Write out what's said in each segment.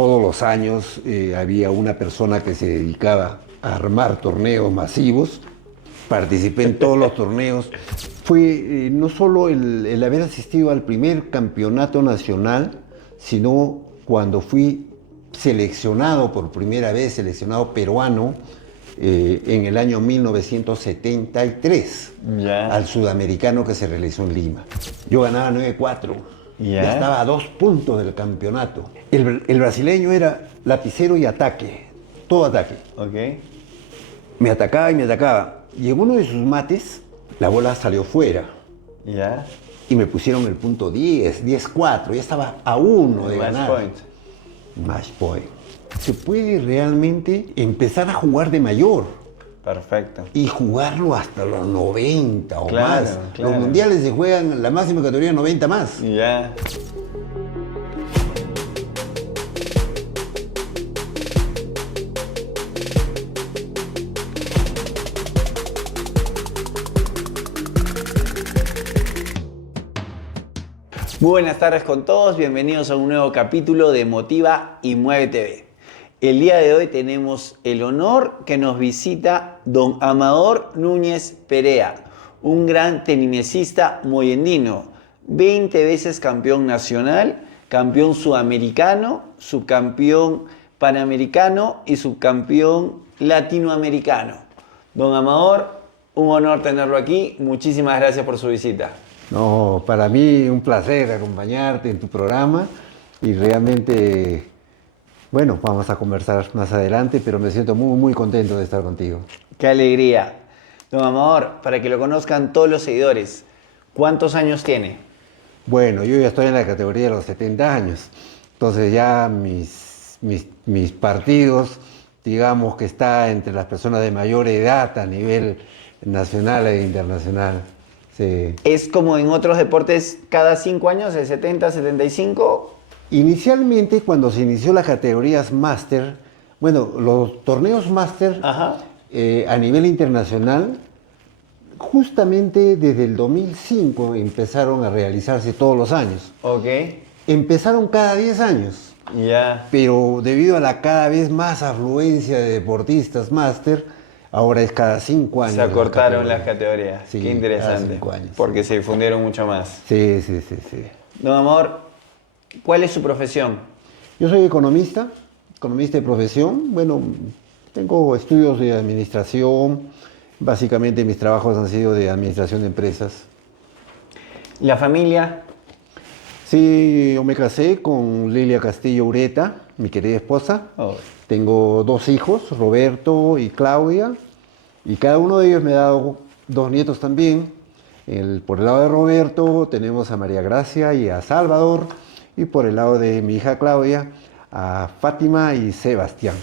todos los años había una persona que se dedicaba a armar torneos masivos. Participé en todos los torneos. Fue no solo el haber asistido al primer campeonato nacional, sino cuando fui seleccionado por primera vez, seleccionado peruano, en el año 1973, al sudamericano que se realizó en Lima. Yo ganaba 9-4, ya estaba a 2 puntos del campeonato. El brasileño era lapicero y ataque, todo ataque. Okay. Me atacaba y me atacaba. Y en uno de sus mates, la bola salió fuera. Ya. Y me pusieron el punto 10, 10-4, ya estaba a 1 de ganar. Match point. Match point. Se puede realmente empezar a jugar de mayor. Perfecto. Y jugarlo hasta los 90 o Claro, más. claro. Los mundiales se juegan en la máxima categoría 90 más. Ya. Muy buenas tardes con todos, bienvenidos a un nuevo capítulo de Motiva y Mueve TV. El día de hoy tenemos el honor que nos visita don Amador Núñez Perea, un gran tenisista moyendino, 20 veces campeón nacional, campeón sudamericano, subcampeón panamericano y subcampeón latinoamericano. Don Amador, un honor tenerlo aquí, muchísimas gracias por su visita. No, para mí un placer acompañarte en tu programa y realmente, bueno, vamos a conversar más adelante, pero me siento muy, muy contento de estar contigo. ¡Qué alegría! Don Amador, para que lo conozcan todos los seguidores, ¿cuántos años tiene? Bueno, yo ya estoy en la categoría de los 70 años, entonces ya mis partidos, digamos que está entre las personas de mayor edad a nivel nacional e internacional. Sí. ¿Es como en otros deportes cada 5 años, de 70, 75? Inicialmente, cuando se inició las categorías máster, bueno, los torneos máster a nivel internacional, justamente desde el 2005 empezaron a realizarse todos los años. Ok. Empezaron cada 10 años, Ya. pero debido a la cada vez más afluencia de deportistas máster, ahora es cada 5 años. Se acortaron las categorías. Sí, Qué interesante. cada 5 años. Porque se difundieron mucho más. Sí. Don Amador, ¿cuál es su profesión? Yo soy economista de profesión. Bueno, tengo estudios de administración. Básicamente mis trabajos han sido de administración de empresas. ¿La familia? Sí, yo me casé con Lilia Castillo Ureta, mi querida esposa. Oh. Tengo 2 hijos, Roberto y Claudia, y cada uno de ellos me ha dado 2 nietos también. Por el lado de Roberto tenemos a María Gracia y a Salvador, y por el lado de mi hija Claudia, a Fátima y Sebastián.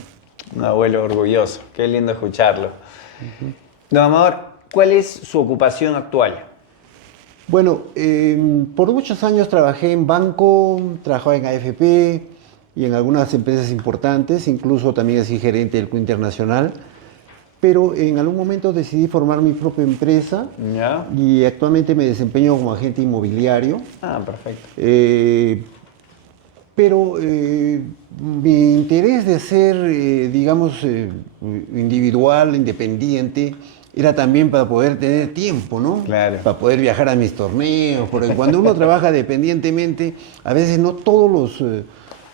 Un abuelo orgulloso. Qué lindo escucharlo. Don Amador, ¿cuál es su ocupación actual? Bueno, por muchos años trabajé en banco, trabajaba en AFP y en algunas empresas importantes, incluso también soy gerente del Club Internacional, pero en algún momento decidí formar mi propia empresa. Ya. Y actualmente me desempeño como agente inmobiliario. Ah, perfecto. Pero mi interés de ser, digamos, individual, independiente, era también para poder tener tiempo, ¿no? Claro. Para poder viajar a mis torneos, porque cuando uno trabaja dependientemente, a veces no todos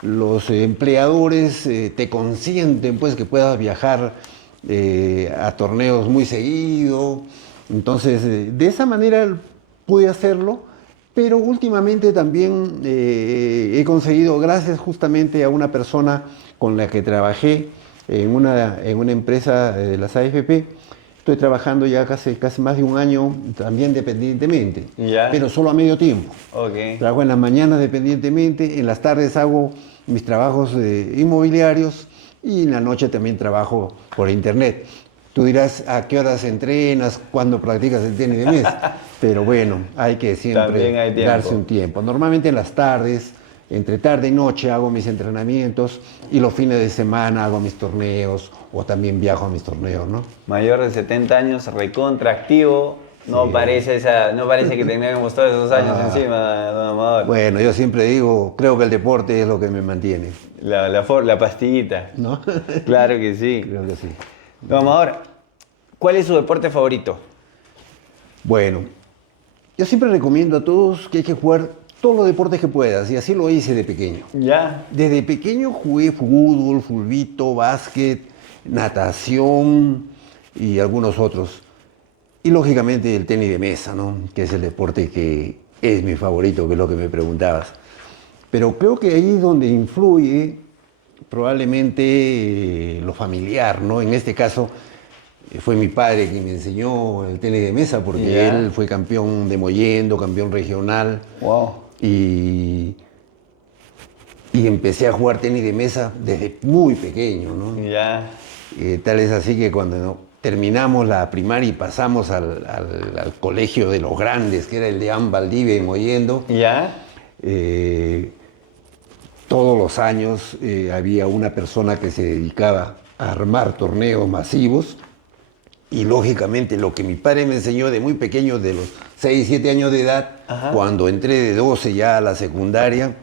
los empleadores te consienten pues que puedas viajar a torneos muy seguido. Entonces, de esa manera pude hacerlo, pero últimamente también he conseguido, gracias justamente a una persona con la que trabajé en una empresa de las AFP, estoy trabajando ya casi más de un año también dependientemente, Ya. pero solo a medio tiempo. Ok. Trabajo en las mañanas dependientemente, en las tardes hago mis trabajos inmobiliarios y en la noche también trabajo por internet. Tú dirás a qué horas entrenas, cuándo practicas el tenis de mesa, pero bueno, hay que También hay siempre tiempo. darse un tiempo. Normalmente en las tardes, entre tarde y noche hago mis entrenamientos y los fines de semana hago mis torneos o también viajo a mis torneos, ¿no? Mayor de 70 años, recontra activo, No Sí. parece que tengamos todos esos años Ah. encima, don Amador. Bueno, yo siempre digo, creo que el deporte es lo que me mantiene, La pastillita. ¿no? Claro que sí. Creo que sí. Don Amador, ¿cuál es su deporte favorito? Bueno, yo siempre recomiendo a todos que hay que jugar todos los deportes que puedas, y así lo hice de pequeño. Ya. Desde pequeño jugué fútbol, fulbito, básquet, natación y algunos otros. Y lógicamente el tenis de mesa, ¿no? Que es el deporte que es mi favorito, que es lo que me preguntabas. Pero creo que ahí es donde influye probablemente lo familiar, ¿no? En este caso fue mi padre quien me enseñó el tenis de mesa porque Ya. él fue campeón de Mollendo, campeón regional. Wow. Y, y empecé a jugar tenis de mesa desde muy pequeño, ¿no? Ya. Tal es así que cuando terminamos la primaria y pasamos al colegio de los grandes, que era el de Valdivia en Mollendo, Ya. todos los años había una persona que se dedicaba a armar torneos masivos y lógicamente lo que mi padre me enseñó de muy pequeño, de los 6, 7 años de edad, Ajá. cuando entré de 12 ya a la secundaria,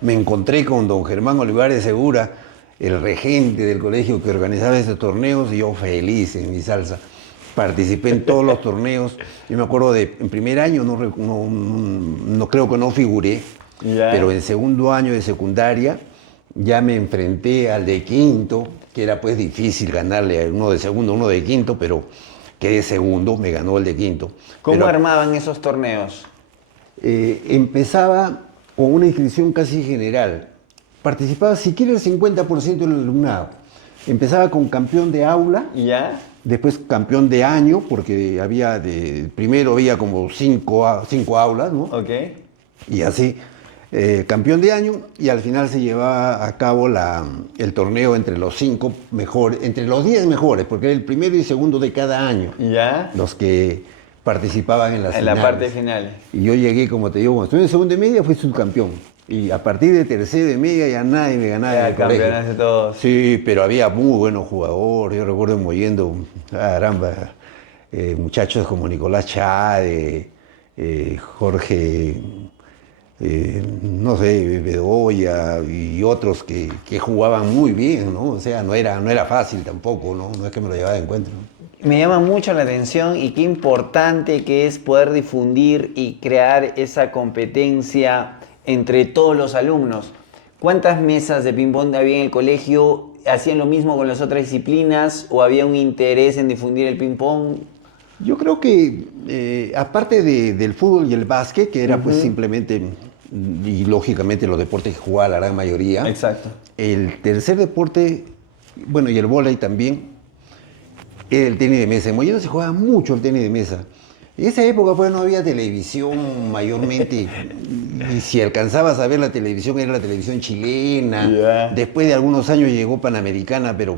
me encontré con don Germán Olivares Segura, el regente del colegio que organizaba estos torneos, y yo feliz en mi salsa. Participé en todos los torneos. Yo me acuerdo en primer año, no creo que no figuré, Ya. pero en segundo año de secundaria ya me enfrenté al de quinto, que era pues difícil ganarle a uno de segundo, uno de quinto, pero quedé segundo, me ganó el de quinto. ¿Cómo Pero, armaban esos torneos? empezaba con una inscripción casi general. Participaba siquiera el 50% del alumnado. Empezaba con campeón de aula, Ya. después campeón de año, porque primero había como cinco aulas, ¿no? Ok. Y así, campeón de año, y al final se llevaba a cabo el torneo entre los 5 mejores, entre los 10 mejores, porque era el primero y segundo de cada año, Ya. los que participaban en las En la finales. parte final. Y yo llegué, como te digo, cuando estuve en segundo de media fui subcampeón. Y a partir de tercero de media ya nadie me ganaba en Ya, el colegio. campeones de todos. Sí, pero había muy buenos jugadores. Yo recuerdo Mollendo, caramba, muchachos como Nicolás Chade, Jorge, no sé, Bedoya y otros que jugaban muy bien, ¿no? O sea, no era fácil tampoco, ¿no? No es que me lo llevaba de encuentro, ¿no? Me llama mucho la atención y qué importante que es poder difundir y crear esa competencia entre todos los alumnos. ¿Cuántas mesas de ping-pong había en el colegio? ¿Hacían lo mismo con las otras disciplinas o había un interés en difundir el ping-pong? Yo creo que aparte del fútbol y el básquet, que era pues simplemente y lógicamente los deportes que jugaba la gran mayoría, Exacto. el tercer deporte, bueno, y el vóley también, era el tenis de mesa. En Mollendo se jugaba mucho el tenis de mesa. En esa época pues no había televisión mayormente, y si alcanzabas a ver la televisión era la televisión chilena. Ya. Después de algunos años llegó Panamericana, pero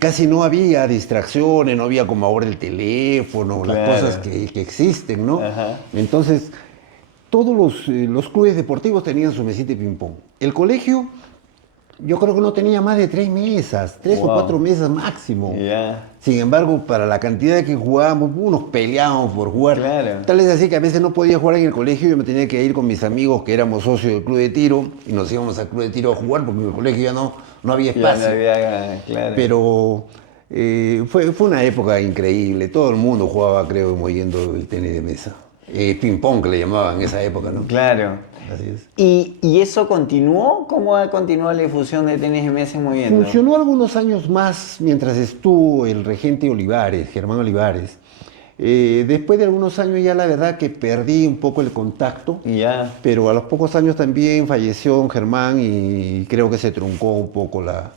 casi no había distracciones, no había como ahora el teléfono, Claro. las cosas que existen, ¿no? Ajá. Entonces, todos los clubes deportivos tenían su mesita de ping-pong. El colegio, yo creo que no tenía más de 3 mesas, 3 Wow. o 4 mesas máximo. Ya. Sin embargo, para la cantidad que jugábamos, unos peleábamos por jugar. Claro. Tal es así que a veces no podía jugar en el colegio, yo me tenía que ir con mis amigos que éramos socios del club de tiro y nos íbamos al club de tiro a jugar porque en el colegio ya no había Ya espacio. no había, claro. Pero fue una época increíble, todo el mundo jugaba, creo, moviendo el tenis de mesa. Ping-pong que le llamaban en esa época, ¿no? Claro. Así es. ¿Y eso continuó? ¿Cómo ha continuado la difusión de tenis de mesa en Mollendo? Funcionó algunos años más mientras estuvo el regente Olivares, Germán Olivares. Después de algunos años ya la verdad que perdí un poco el contacto, Ya. pero a los pocos años también falleció don Germán y creo que se truncó un poco la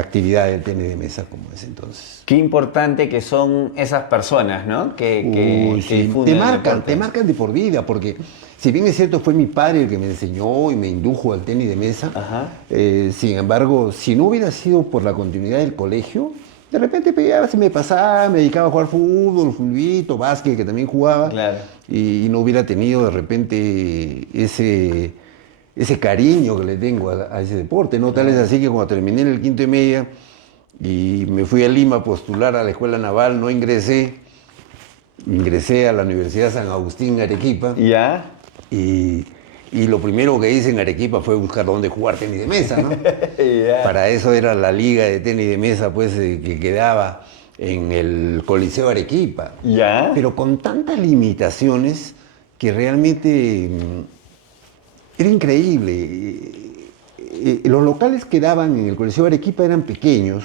actividad del tenis de mesa como es entonces. Qué importante que son esas personas, ¿no? Que Uy, sí. difunden el deporte. Te marcan de por vida, porque si bien es cierto fue mi padre el que me enseñó y me indujo al tenis de mesa, Ajá. sin embargo, si no hubiera sido por la continuidad del colegio, de repente se me pasaba, me dedicaba a jugar fútbol, fulbito, básquet, que también jugaba, Claro. y no hubiera tenido de repente ese cariño que le tengo a ese deporte, ¿no? Tal es así que cuando terminé en el quinto de media y me fui a Lima a postular a la escuela naval, no ingresé, ingresé a la Universidad San Agustín, Arequipa, ¿Ya? y, y lo primero que hice en Arequipa fue buscar dónde jugar tenis de mesa, ¿no? Ya. Para eso era la liga de tenis de mesa, pues, que quedaba en el Coliseo Arequipa. ¿Ya? Pero con tantas limitaciones que realmente era increíble. Los locales que daban en el Coliseo Arequipa eran pequeños,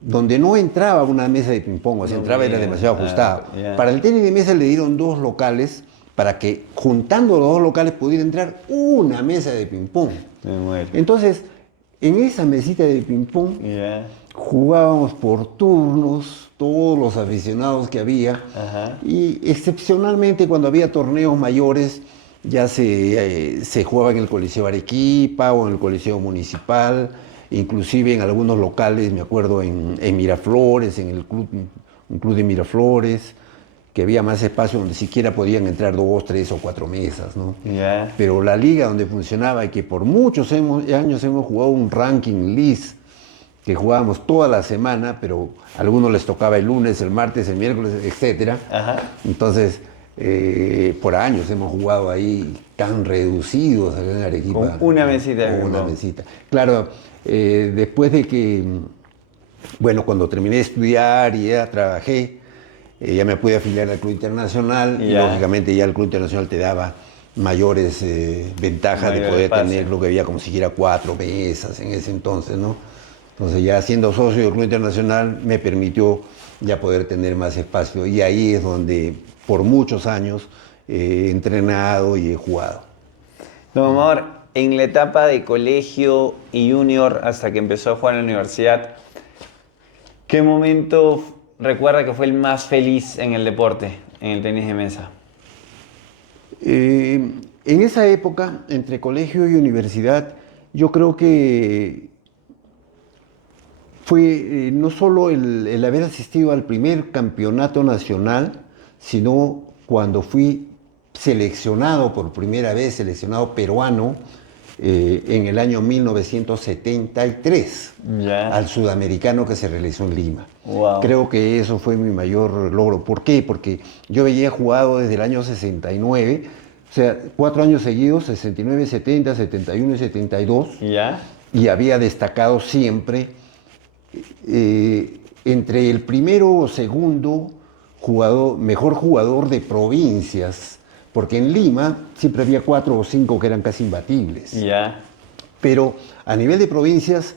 donde no entraba una mesa de ping-pong, o sea, No entraba me era digas, demasiado ajustado. ya. Para el tenis de mesa le dieron 2 locales para que juntando los 2 locales pudiera entrar una mesa de ping-pong. Me muero. Entonces, en esa mesita de ping-pong Ya. jugábamos por turnos, todos los aficionados que había, Ajá. y excepcionalmente cuando había torneos mayores ya se jugaba en el Coliseo Arequipa o en el Coliseo Municipal, inclusive en algunos locales, me acuerdo en Miraflores, en el club, un club de Miraflores, que había más espacio donde siquiera podían entrar 2, 3 o 4 mesas, ¿no? Ya. Pero la liga donde funcionaba y que por muchos años hemos jugado un ranking list, que jugábamos toda la semana, pero a algunos les tocaba el lunes, el martes, el miércoles, etc. Ajá. Entonces, por años hemos jugado ahí tan reducidos acá en Arequipa. Con una mesita de Con una ping-pong. mesita. Claro, después de que, bueno, cuando terminé de estudiar y ya trabajé, ya me pude afiliar al Club Internacional y Ya. lógicamente ya el Club Internacional te daba mayores ventajas de Mayor poder espacio. tener lo que había como siquiera 4 mesas en ese entonces, ¿no? Entonces ya siendo socio del Club Internacional me permitió ya poder tener más espacio y ahí es donde por muchos años he entrenado y he jugado. Don Amador, en la etapa de colegio y junior hasta que empezó a jugar en la universidad, ¿qué momento recuerda que fue el más feliz en el deporte, en el tenis de mesa? En esa época, entre colegio y universidad, yo creo que fue no solo el haber asistido al primer campeonato nacional, sino cuando fui seleccionado por primera vez, seleccionado peruano, en el año 1973, Ya. al sudamericano que se realizó en Lima. Wow. Creo que eso fue mi mayor logro. ¿Por qué? Porque yo veía jugado desde el año 69, o sea, 4 años seguidos, 69, 70, 71 y 72, ¿Ya? y había destacado siempre entre el primero o segundo mejor jugador de provincias, porque en Lima siempre había 4 o 5 que eran casi imbatibles. ¿Ya? Pero a nivel de provincias,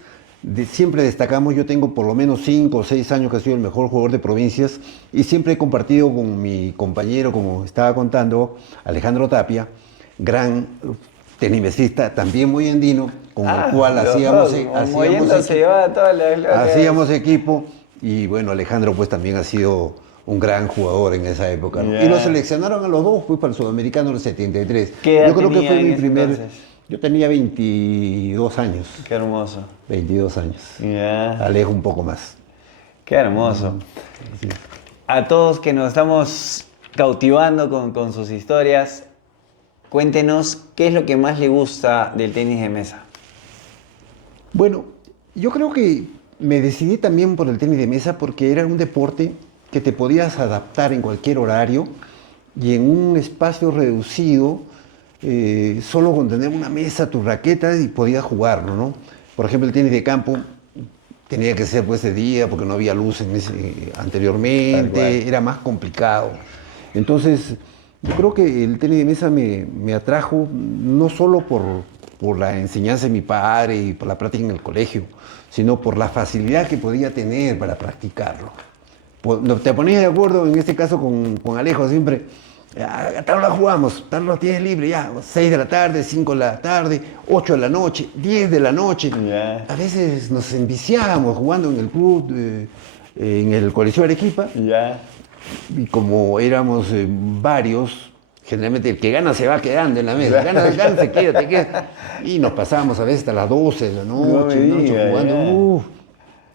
siempre destacamos, yo tengo por lo menos 5 o 6 años que soy el mejor jugador de provincias y siempre he compartido con mi compañero, como estaba contando, Alejandro Tapia, gran tenimesista, también muy andino, con el cual hacíamos equipo y bueno, Alejandro pues también ha sido un gran jugador en esa época, ¿no? Yeah. Y nos seleccionaron a los dos pues para el Sudamericano del 73. ¿Qué edad Yo creo que tenía fue en mi ese primer... entonces? Yo tenía 22 años. Qué hermoso. 22 años. Ya. Alejo un poco más. Qué hermoso. A todos que nos estamos cautivando con sus historias, cuéntenos qué es lo que más le gusta del tenis de mesa. Bueno, yo creo que me decidí también por el tenis de mesa porque era un deporte que te podías adaptar en cualquier horario y en un espacio reducido, solo con tener una mesa, tu raqueta y podías jugarlo, ¿no? Por ejemplo, el tenis de campo tenía que ser pues de día porque no había luz anteriormente, era más complicado. Entonces, yo creo que el tenis de mesa me atrajo no solo por la enseñanza de mi padre y por la práctica en el colegio, sino por la facilidad que podía tener para practicarlo. Te ponías de acuerdo, en este caso con Alejo, siempre, a tal hora jugamos, tal hora tienes libre, ya, 6 de la tarde, 5 de la tarde, 8 de la noche, 10 de la noche. Yeah. A veces nos enviciábamos jugando en el club, en el Coliseo Arequipa, Ya. y como éramos varios, generalmente el que gana se va quedando en la mesa, gana, se queda, te queda. Y nos pasábamos a veces hasta las 12 de la noche, No me diga, jugando,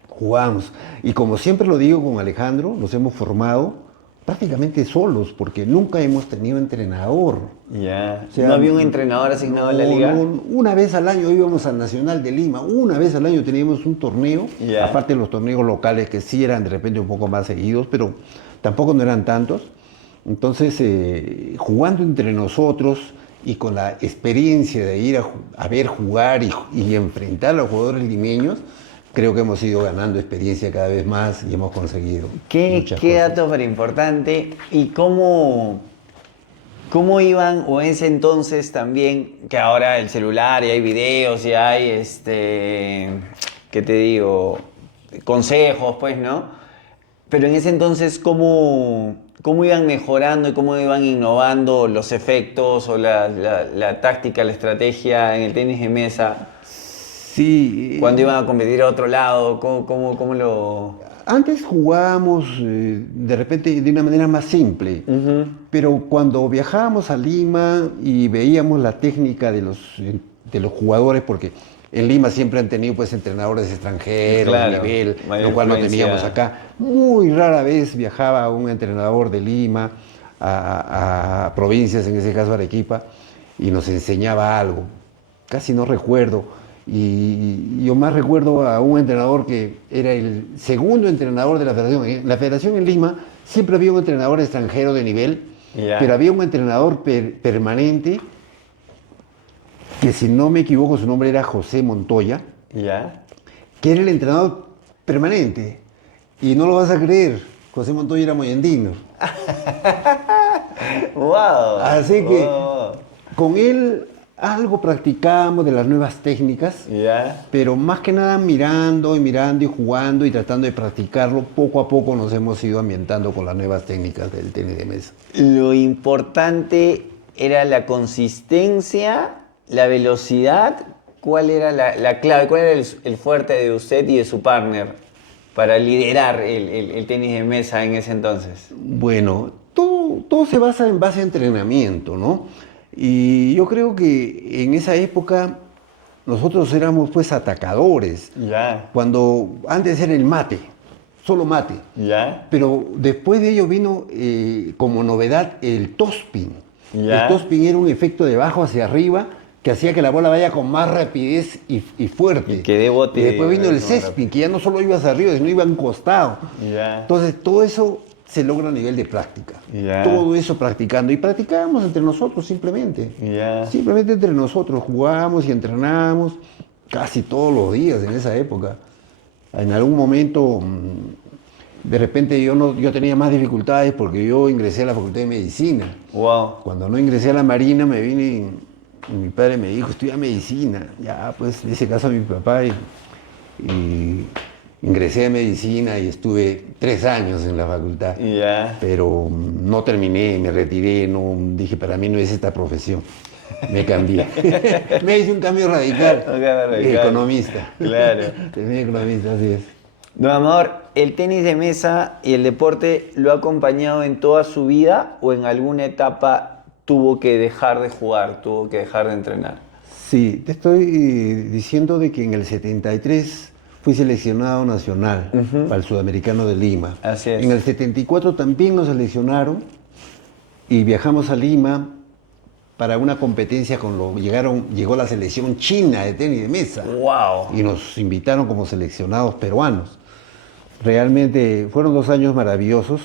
jugamos. Y como siempre lo digo con Alejandro, nos hemos formado prácticamente solos, porque nunca hemos tenido entrenador. Ya. O sea, ¿No había un entrenador asignado en la liga? No, una vez al año íbamos al Nacional de Lima, una vez al año teníamos un torneo, Ya. aparte de los torneos locales que sí eran de repente un poco más seguidos, pero tampoco no eran tantos. Entonces, jugando entre nosotros y con la experiencia de ir a ver jugar y enfrentar a los jugadores limeños, creo que hemos ido ganando experiencia cada vez más y hemos conseguido muchas ¿Qué cosas. dato para importante? ¿Y cómo iban, o en ese entonces también, que ahora el celular y hay videos y hay, ¿qué te digo? Consejos, pues, ¿no? Pero en ese entonces, ¿cómo iban mejorando y cómo iban innovando los efectos o la táctica, la estrategia en el tenis de mesa? Sí, Cuando iban a competir a otro lado, ¿cómo lo...? antes jugábamos de repente de una manera más simple, pero cuando viajábamos a Lima y veíamos la técnica de los jugadores, porque en Lima siempre han tenido pues entrenadores extranjeros de Claro, nivel, mayor lo cual no influencia. teníamos acá. Muy rara vez viajaba un entrenador de Lima a provincias, en ese caso Arequipa, y nos enseñaba algo. Casi no recuerdo. Y yo más recuerdo a un entrenador que era el segundo entrenador de la federación. En la federación en Lima siempre había un entrenador extranjero de nivel, Ya. pero había un entrenador permanente que, si no me equivoco, su nombre era José Montoya, ¿Ya? que era el entrenador permanente. Y no lo vas a creer, José Montoya era moyandino. ¡Wow! Así que Oh, con él algo practicábamos de las nuevas técnicas, ¿ya? pero más que nada mirando y mirando y jugando y tratando de practicarlo, poco a poco nos hemos ido ambientando con las nuevas técnicas del tenis de mesa. Lo importante era la consistencia, la velocidad. ¿Cuál era la clave? ¿Cuál era el fuerte de usted y de su partner para liderar el tenis de mesa en ese entonces? Bueno, todo se basa en base a entrenamiento, ¿no? Y yo creo que en esa época nosotros éramos pues atacadores. Ya. Cuando antes era el mate, solo mate. ¿Ya? Pero después de ello vino como novedad el topspin. Ya. El topspin era un efecto de abajo hacia arriba que hacía que la bola vaya con más rapidez y fuerte. Y que dé bote Y después vino el más rápido. C-spin, que ya no solo iba hacia arriba, sino iba a un costado. Ya. Entonces todo eso se logra a nivel de práctica. Ya. Todo eso practicando. Y practicábamos entre nosotros simplemente. Ya. Simplemente entre nosotros jugábamos y entrenábamos casi todos los días en esa época. En algún momento, de repente yo tenía más dificultades porque yo ingresé a la Facultad de Medicina. Wow. Cuando no ingresé a la Marina me vine y mi padre me dijo, estudia medicina. Ya, pues le hice caso a mi papá y ingresé a medicina y estuve 3 años en la facultad. Ya. Pero no terminé, me retiré, no, dije, para mí no es esta profesión. Me cambié. Me hice un cambio radical. Un cambio radical. Economista. Claro. Terminé economista, así es. Don Amador, ¿el tenis de mesa y el deporte lo ha acompañado en toda su vida o en alguna etapa tuvo que dejar de jugar, tuvo que dejar de entrenar? Sí, te estoy diciendo de que en el 73 fui seleccionado nacional para el Sudamericano de Lima. Así es. En el 74 también nos seleccionaron y viajamos a Lima para una competencia llegó la selección china de tenis de mesa. ¡Wow! Y nos invitaron como seleccionados peruanos. Realmente fueron 2 años maravillosos,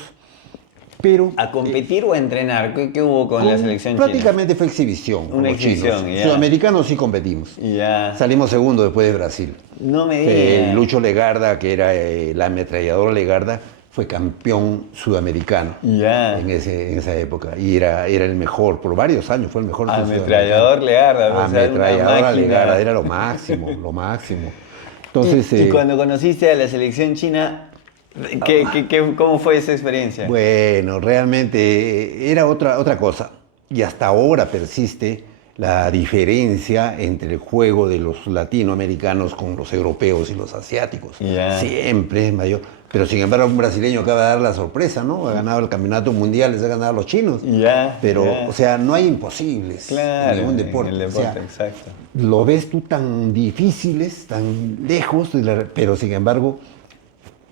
pero ¿A competir o a entrenar? ¿Qué hubo con la selección china? prácticamente fue exhibición. con Una los chinos. exhibición, ya. Sudamericanos sí competimos. Ya. Salimos segundo después de Brasil. No me digas. Lucho Legarda, que era el ametrallador Legarda, fue campeón sudamericano Ya. en esa época. Y era el mejor, por varios años fue el mejor. Ametrallador Legarda. o sea, una Ametrallador máquina. Legarda, era lo máximo, lo máximo. Entonces, Y cuando conociste a la selección china, ¿cómo fue esa experiencia? bueno, realmente era otra cosa. Y hasta ahora persiste la diferencia entre el juego de los latinoamericanos con los europeos y los asiáticos. Ya. Siempre es mayor. Pero sin embargo, un brasileño acaba de dar la sorpresa, ¿no? Ha ganado el campeonato mundial, les ha ganado a los chinos. Ya. Pero, ya. o sea, no hay imposibles Claro, en ningún deporte. en el O sea, deporte, exacto. lo ves tú tan difíciles, tan lejos, pero sin embargo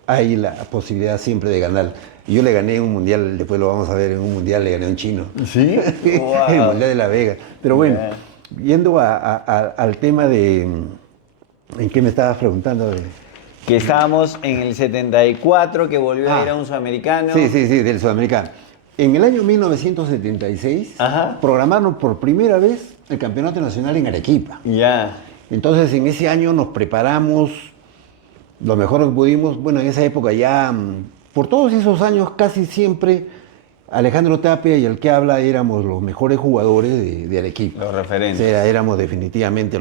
hay la posibilidad siempre de ganar. Y yo le gané en un mundial, después lo vamos a ver, en un mundial le gané a un chino. ¿Sí? Wow. El mundial de La Vega. Pero bueno, Ya. yendo al tema de... ¿En qué me estabas preguntando? Que estábamos en el 74, que volvió a ir a un sudamericano. Sí, del sudamericano. En el año 1976 Ajá. programaron por primera vez el campeonato nacional en Arequipa. Ya. Entonces en ese año nos preparamos lo mejor que pudimos. Bueno, en esa época ya, por todos esos años casi siempre Alejandro Tapia y el que habla éramos los mejores jugadores de Arequipa. Los referentes. O sea, éramos definitivamente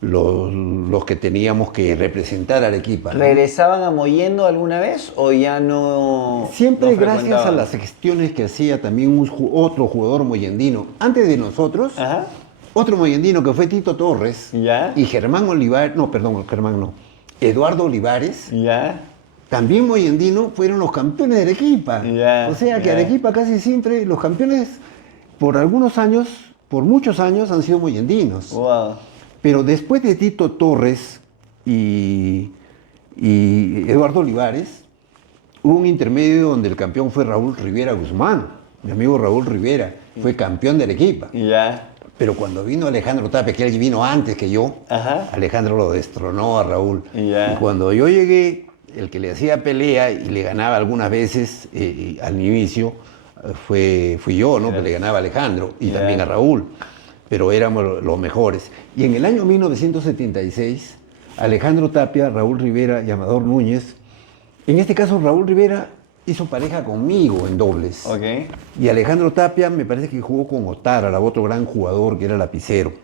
los que teníamos que representar a Arequipa, ¿no? ¿Regresaban a Mollendo alguna vez o ya no? Siempre no gracias a frecuentaban? las gestiones que hacía también otro jugador moyendino. Antes de nosotros, Ajá. otro moyendino que fue Tito Torres Ya. y Germán Olivares, no, perdón, Germán no, Eduardo Olivares, Ya. también moyendino, fueron los campeones de Arequipa. Ya, O sea que ya. Arequipa casi siempre, los campeones por algunos años, por muchos años han sido moyendinos. Wow. Pero después de Tito Torres y Eduardo Olivares, hubo un intermedio donde el campeón fue Raúl Rivera Guzmán. Mi amigo Raúl Rivera fue campeón de Arequipa. Ya. Pero cuando vino Alejandro Tapia, que él vino antes que yo, Ajá. Alejandro lo destronó a Raúl. Ya. Y cuando yo llegué, el que le hacía pelea y le ganaba algunas veces al inicio, fui yo, ¿no? Que le ganaba a Alejandro y Ya. también a Raúl. Pero éramos los mejores. Y en el año 1976, Alejandro Tapia, Raúl Rivera y Amador Núñez, en este caso Raúl Rivera hizo pareja conmigo en dobles. Ok. Y Alejandro Tapia me parece que jugó con Otara, el otro gran jugador que era lapicero.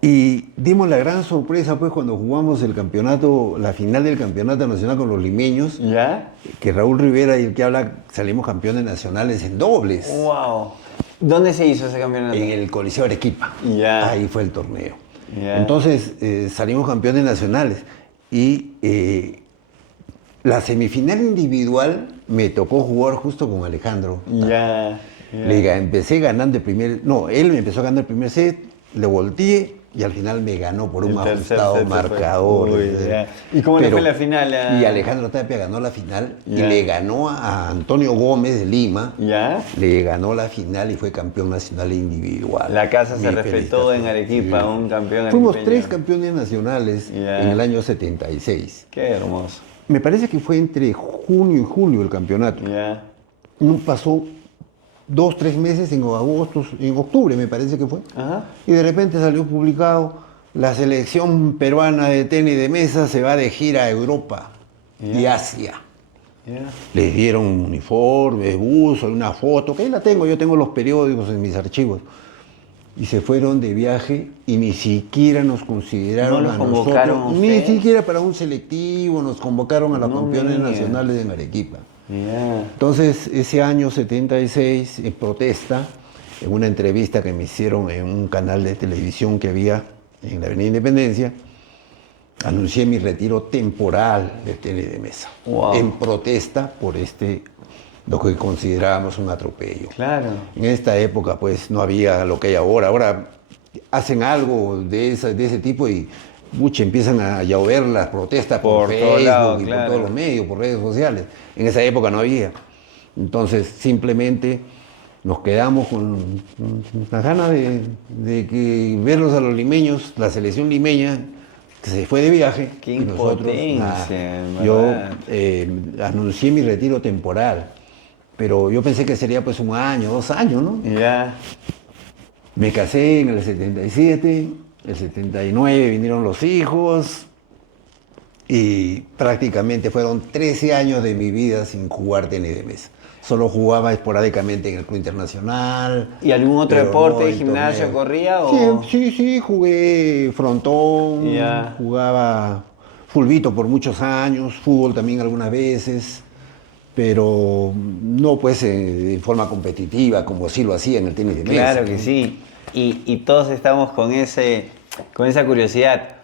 Y dimos la gran sorpresa pues cuando jugamos el campeonato, la final del campeonato nacional con los limeños, Ya. que Raúl Rivera y el que habla salimos campeones nacionales en dobles. Wow. ¿Dónde se hizo ese campeonato? En el Coliseo Arequipa. Ya. Ahí fue el torneo. Ya. Entonces salimos campeones nacionales. Y la semifinal individual me tocó jugar justo con Alejandro. Ya. Empecé ganando el primer... No, él me empezó ganando el primer set, le volteé y al final me ganó por un El tercer ajustado set se fue. marcador. Uy, ya. ¿Y cómo le fue la final Y Alejandro Tapia ganó la final y Ya. le ganó a Antonio Gómez de Lima. Ya. Le ganó la final y fue campeón nacional individual. La casa se Mi respetó en felicitación. Arequipa, Sí. un campeón Fuimos arequipeño. 3 campeones nacionales Ya. en el año 76. Qué hermoso. Me parece que fue entre junio y julio el campeonato. Ya. No pasó 2, 3 meses en octubre me parece que fue. Ajá. Y de repente salió publicado, la selección peruana de tenis de mesa se va de gira a Europa y Ya. Asia. Ya. Les dieron un uniforme, buzo, una foto, que ahí la tengo, yo tengo los periódicos en mis archivos. Y se fueron de viaje y ni siquiera nos consideraron ¿No los a convocaron nosotros, a ni ustedes? siquiera para un selectivo, nos convocaron a los No campeones me digas. nacionales en Arequipa. Ya. Entonces, ese año 76, en protesta, en una entrevista que me hicieron en un canal de televisión que había en la Avenida Independencia, anuncié mi retiro temporal del tenis de mesa, Wow. en protesta por lo que considerábamos un atropello. Claro. En esta época, pues, no había lo que hay ahora. Ahora hacen algo de ese tipo y empiezan a llover las protestas por Por todos Facebook lados, y claro. por todos los medios, por redes sociales. En esa época no había. Entonces, simplemente nos quedamos con las ganas de que verlos a los limeños, la selección limeña, que se fue de viaje. Qué y nosotros, impotencia, en yo verdad. anuncié mi retiro temporal, pero yo pensé que sería pues 1 año, 2 años, ¿no? Ya. Me casé en el 77, el 79 vinieron los hijos y prácticamente fueron 13 años de mi vida sin jugar tenis de mesa. Solo jugaba esporádicamente en el Club Internacional. ¿Y algún otro pero deporte, no en gimnasio, torneos. corría o...? Sí, jugué frontón, Ya. jugaba fulbito por muchos años, fútbol también algunas veces, pero no pues de forma competitiva como sí lo hacía en el tenis de mesa. Claro que ¿no? sí. Y todos estamos con esa curiosidad.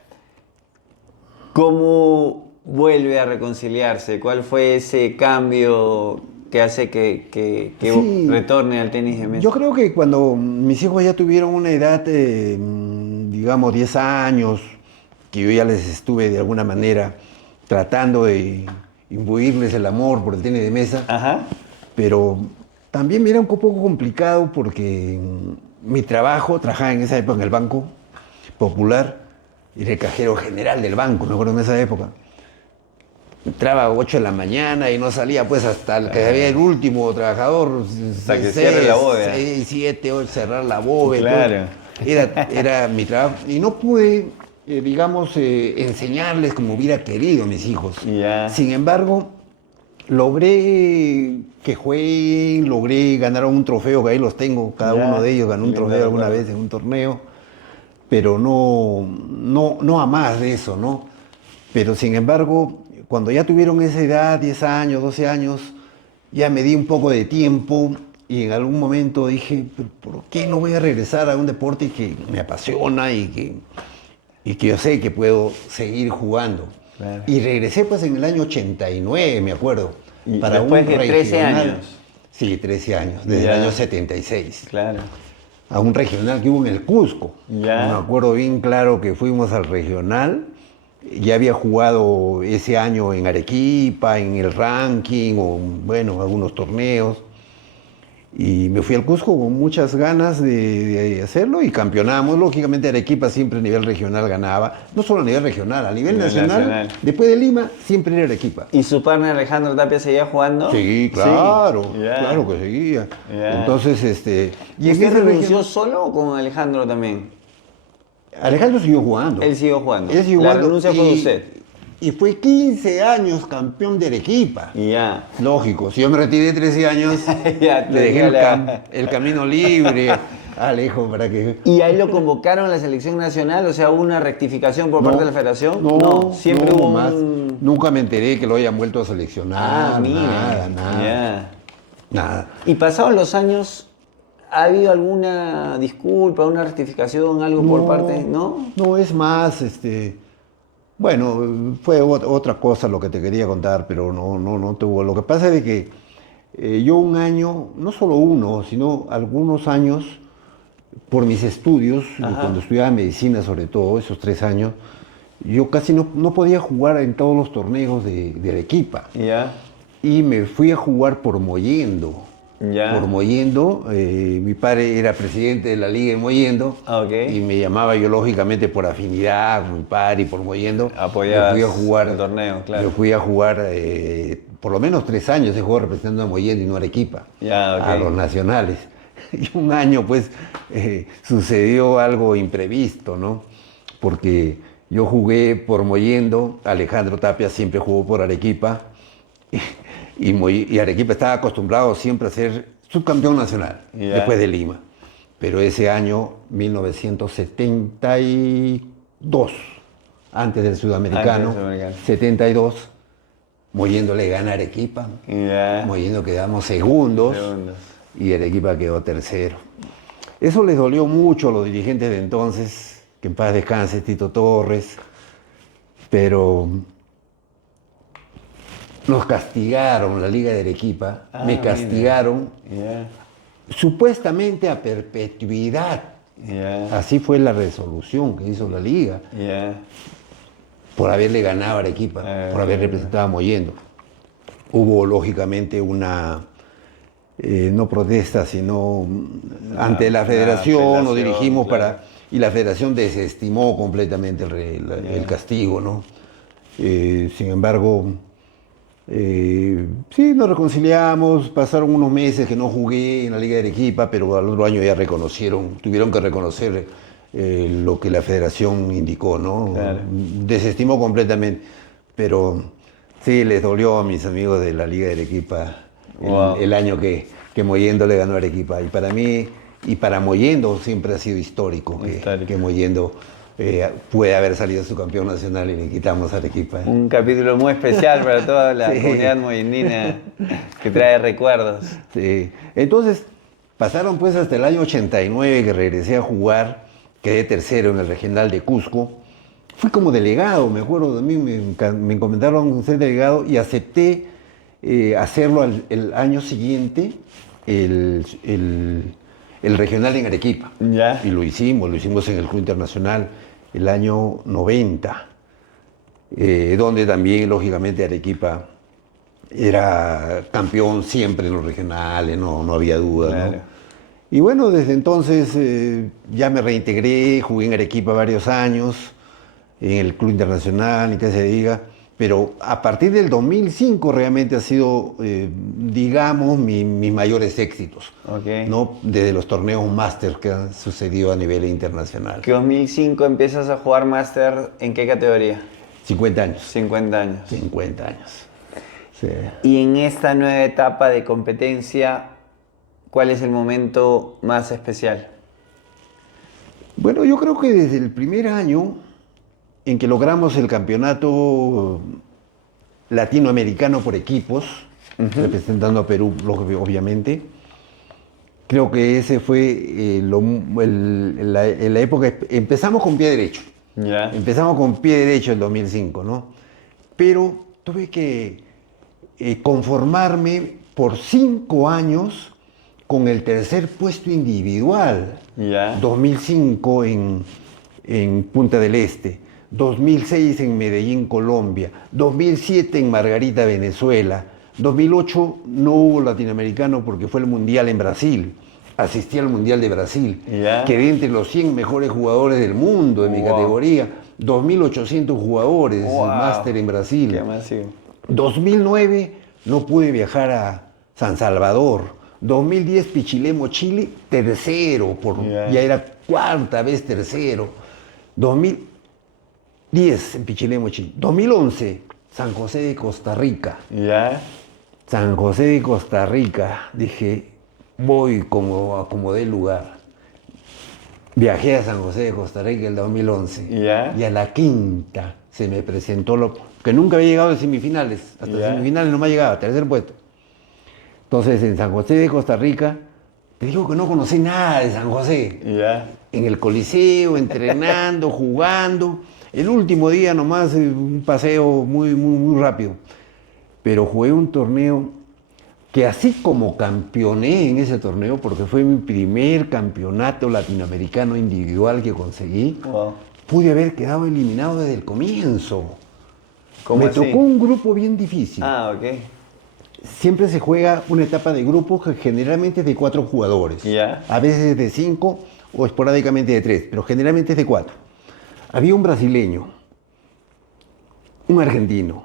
¿Cómo vuelve a reconciliarse? ¿Cuál fue ese cambio que hace que Sí. retorne al tenis de mesa? Yo creo que cuando mis hijos ya tuvieron una edad, digamos 10 años, que yo ya les estuve de alguna manera tratando de imbuirles el amor por el tenis de mesa, Ajá. pero también me era un poco complicado porque mi trabajo, trabajaba en esa época en el Banco Popular, era el cajero general del banco, me acuerdo en esa época. entraba a 8 de la mañana y no salía pues hasta el que había el último trabajador. Hasta que cierre la bóveda. 6, 7, 8, cerrar la bóveda. Claro. Era mi trabajo. Y no pude, digamos, enseñarles como hubiera querido a mis hijos. Ya. Sin embargo, logré que jueguen, logré ganar un trofeo, que ahí los tengo, cada Ya. uno de ellos ganó un Lindo trofeo alguna recuerdo. vez en un torneo, pero no a más de eso, ¿no? Pero sin embargo, cuando ya tuvieron esa edad, 10 años, 12 años, ya me di un poco de tiempo y en algún momento dije, "¿Pero ¿por qué no voy a regresar a un deporte que me apasiona y que yo sé que puedo seguir jugando?" Claro. Y regresé pues en el año 89, me acuerdo. Y después de 13 años. Sí, 13 años, desde Ya. el año 76. Claro. A un regional que hubo en el Cusco. Ya. Me acuerdo bien claro que fuimos al regional. Ya había jugado ese año en Arequipa, en el ranking, o bueno, algunos torneos. Y me fui al Cusco con muchas ganas de hacerlo y campeonamos. Lógicamente Arequipa siempre a nivel regional ganaba. No solo a nivel regional, a nivel nacional. Después de Lima, siempre era Arequipa. ¿Y su partner Alejandro Tapia seguía jugando? Sí, claro, Sí. Ya. claro que seguía. Ya. Entonces, ¿Y en usted ese renunció regional- solo o con Alejandro también? Alejandro siguió jugando. Él siguió jugando. Él siguió La jugando renuncia fue de usted. Y fue 15 años campeón de Arequipa. Ya. Lógico, si yo me retiré 13 años, Ya, le dejé tenía el camino libre a Alejo para que... ¿Y ahí lo convocaron a la selección nacional? O sea, ¿hubo una rectificación por parte de la federación? Siempre no hubo más. un... Nunca me enteré que lo hayan vuelto a seleccionar. mira. Nada. Ya. Nada. Y pasados los años, ¿ha habido alguna disculpa, una rectificación, algo por parte? ¿No? No, es más, bueno, fue otra cosa lo que te quería contar, pero no tuvo. Lo que pasa es de que yo un año, no solo uno, sino algunos años, por mis estudios, Ajá. cuando estudiaba medicina sobre todo, esos 3 años, yo casi no podía jugar en todos los torneos de Arequipa. Ya. Y me fui a jugar por Mollendo. Ya. Por Mollendo, mi padre era presidente de la liga de Mollendo. Ah, ok. Y me llamaba yo lógicamente por afinidad, con mi padre y por Mollendo. Apoyabas me fui a jugar el torneo, claro. Me fui a jugar por lo menos 3 años he jugado representando a Mollendo y no a Arequipa. Ya, ok. A los nacionales. Y un año pues sucedió algo imprevisto, ¿no? Porque yo jugué por Mollendo, Alejandro Tapia siempre jugó por Arequipa. Y Arequipa estaba acostumbrado siempre a ser subcampeón nacional, Ya. después de Lima. Pero ese año, 1972, antes del sudamericano, Antes del sudamericano. 72, Mollendo le gana a Arequipa. Ya. Mollendo quedamos segundos y Arequipa quedó tercero. Eso les dolió mucho a los dirigentes de entonces, que en paz descanse Tito Torres, pero nos castigaron, la Liga de Arequipa, me castigaron Ya. supuestamente a perpetuidad. Ya. Así fue la resolución que hizo la Liga, Ya. por haberle ganado a Arequipa, por haber representado a Mollendo. Hubo lógicamente una, no protesta, sino ante la federación, nos dirigimos claro. y la federación desestimó completamente el castigo, ¿no? Sin embargo, sí, nos reconciliamos, pasaron unos meses que no jugué en la Liga de Arequipa, pero al otro año ya tuvieron que reconocer lo que la federación indicó, ¿no? Claro. Desestimó completamente, pero sí, les dolió a mis amigos de la Liga de Arequipa Wow. el año que Mollendo le ganó a Arequipa. Y para mí, y para Mollendo siempre ha sido histórico, que Mollendo puede haber salido su campeón nacional y le quitamos a Arequipa. Un capítulo muy especial para toda la Sí. comunidad moyendina que trae recuerdos. Sí. Entonces, pasaron pues hasta el año 89 que regresé a jugar, quedé tercero en el regional de Cusco. Fui como delegado, me acuerdo de mí, me encomendaron ser delegado y acepté hacerlo el año siguiente, el regional en Arequipa. Ya. Y lo hicimos en el Club Internacional el año 90, donde también, lógicamente, Arequipa era campeón siempre en los regionales, no había duda. Claro. ¿no? Y bueno, desde entonces ya me reintegré, jugué en Arequipa varios años, en el Club Internacional, ni que se diga, Pero a partir del 2005 realmente ha sido, digamos, mis mayores éxitos, Ok. ¿no? Desde los torneos máster que han sucedido a nivel internacional. ¿Que 2005 empiezas a jugar máster en qué categoría? 50 años. 50 años. 50 años. Sí. Y en esta nueva etapa de competencia, ¿cuál es el momento más especial? Bueno, yo creo que desde el primer año en que logramos el campeonato latinoamericano por equipos, representando a Perú, obviamente, creo que ese fue la época. Empezamos con pie derecho. Ya. Empezamos con pie derecho en 2005, ¿no? Pero tuve que conformarme por 5 años con el tercer puesto individual. Ya. 2005 en Punta del Este, 2006 en Medellín, Colombia, 2007 en Margarita, Venezuela, 2008 no hubo latinoamericano porque fue el Mundial en Brasil. Asistí al Mundial de Brasil, Ya. quedé entre los 100 mejores jugadores del mundo en mi Wow. categoría, 2.800 jugadores, Wow. máster en Brasil. Qué masivo. 2009 no pude viajar a San Salvador. 2010 Pichilemu, Chile, tercero, ya era cuarta vez tercero. 2010 en Pichilemu, Chile. 2011 San José de Costa Rica. Ya. San José de Costa Rica. Dije, voy como acomodé el lugar. Viajé a San José de Costa Rica el 2011. Ya. Y a la quinta se me presentó que nunca había llegado a semifinales. Hasta Ya. semifinales no me llegaba, tercer puesto. Entonces en San José de Costa Rica, te digo que no conocí nada de San José. Ya. En el Coliseo, entrenando, jugando. El último día nomás un paseo muy rápido. Pero jugué un torneo que así como campeoné en ese torneo, porque fue mi primer campeonato latinoamericano individual que conseguí, Wow. pude haber quedado eliminado desde el comienzo. ¿Cómo Me así? tocó un grupo bien difícil. Ah, ok. Siempre se juega una etapa de grupo que generalmente es de 4 jugadores. Ya. A veces de 5 o esporádicamente de 3, pero generalmente es de 4. Había un brasileño, un argentino,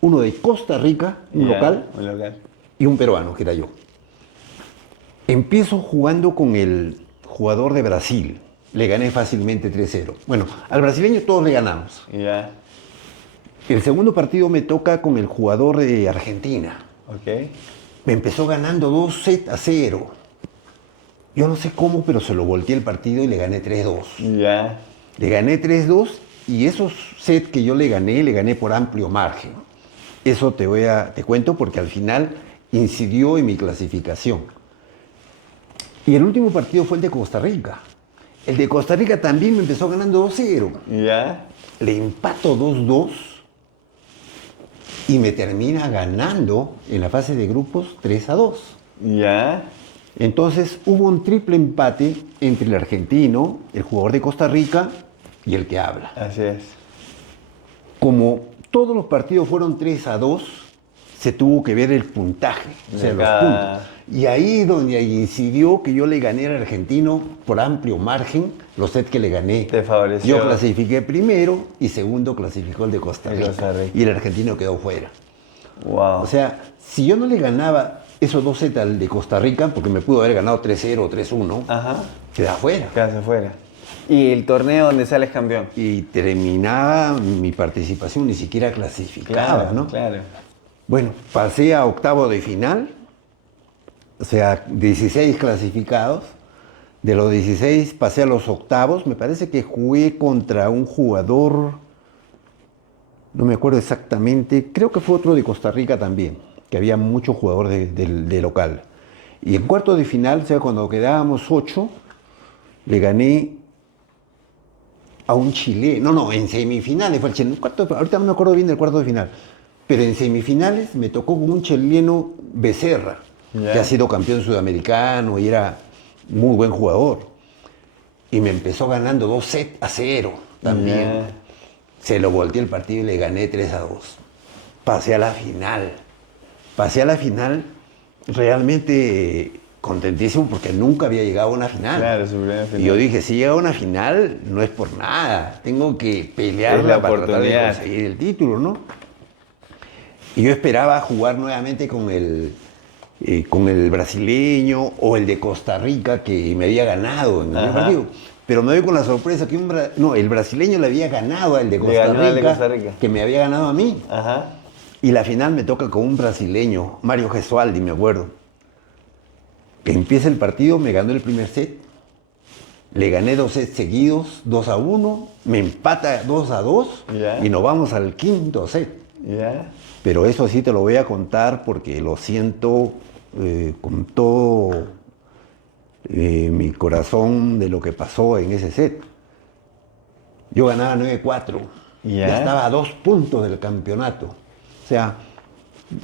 uno de Costa Rica, un Ya, local, un local. y un peruano, que era yo. Empiezo jugando con el jugador de Brasil. Le gané fácilmente 3-0. Bueno, al brasileño todos le ganamos. Ya. El segundo partido me toca con el jugador de Argentina. Ok. Me empezó ganando 2-0. Yo no sé cómo, pero se lo volteé el partido y le gané 3-2. Ya. Le gané 3-2 y esos sets que yo le gané por amplio margen. Eso te cuento porque al final incidió en mi clasificación. Y el último partido fue el de Costa Rica. El de Costa Rica también me empezó ganando 2-0. Ya. Le empato 2-2 y me termina ganando en la fase de grupos 3-2. Ya. Entonces hubo un triple empate entre el argentino, el jugador de Costa Rica y el que habla. Así es. Como todos los partidos fueron 3-2, se tuvo que ver el puntaje, o sea, De los cada- puntos. Y ahí donde incidió que yo le gané al argentino por amplio margen, los sets que le gané. Te favoreció. Yo clasifiqué primero y segundo clasificó el de Costa El Rica. Costa Rica. Y el argentino quedó fuera. Wow. O sea, si yo no le ganaba esos 2 sets al de Costa Rica, porque me pudo haber ganado 3-0 o 3-1, Ajá. queda fuera. Quedaste afuera. ¿Y el torneo donde sales campeón? Y terminaba mi participación, ni siquiera clasificaba, ¿no? Claro. Bueno, pasé a octavo de final, o sea, 16 clasificados. De los 16 pasé a los octavos. Me parece que jugué contra un jugador, no me acuerdo exactamente, creo que fue otro de Costa Rica también, que había muchos jugadores de local. Y en cuarto de final, o sea, cuando quedábamos 8, le gané a un chileno. No, en semifinales fue el chileno. Ahorita no me acuerdo bien del cuarto de final. Pero en semifinales me tocó con un chileno Becerra, Ya. que ha sido campeón sudamericano y era muy buen jugador. Y me empezó ganando 2-0 también. Ya. Se lo volteé el partido y le gané 3-2. Pasé a la final. Realmente contentísimo porque nunca había llegado a una final. Claro, su primera final. Y yo dije, si llega a una final, no es por nada. Tengo que pelearla para tratar de conseguir el título, ¿no? Y yo esperaba jugar nuevamente con el brasileño o el de Costa Rica que me había ganado en el primer partido. Pero me doy con la sorpresa que el brasileño le había ganado al de Costa Rica, que me había ganado a mí. Ajá. Y la final me toca con un brasileño, Mario Gesualdi, me acuerdo. Que empieza el partido, me ganó el primer set. Le gané 2 sets seguidos, 2-1, me empata 2-2 y nos vamos al quinto set. Pero eso sí te lo voy a contar porque lo siento con todo mi corazón de lo que pasó en ese set. Yo ganaba 9-4, ya estaba a 2 puntos del campeonato. O sea,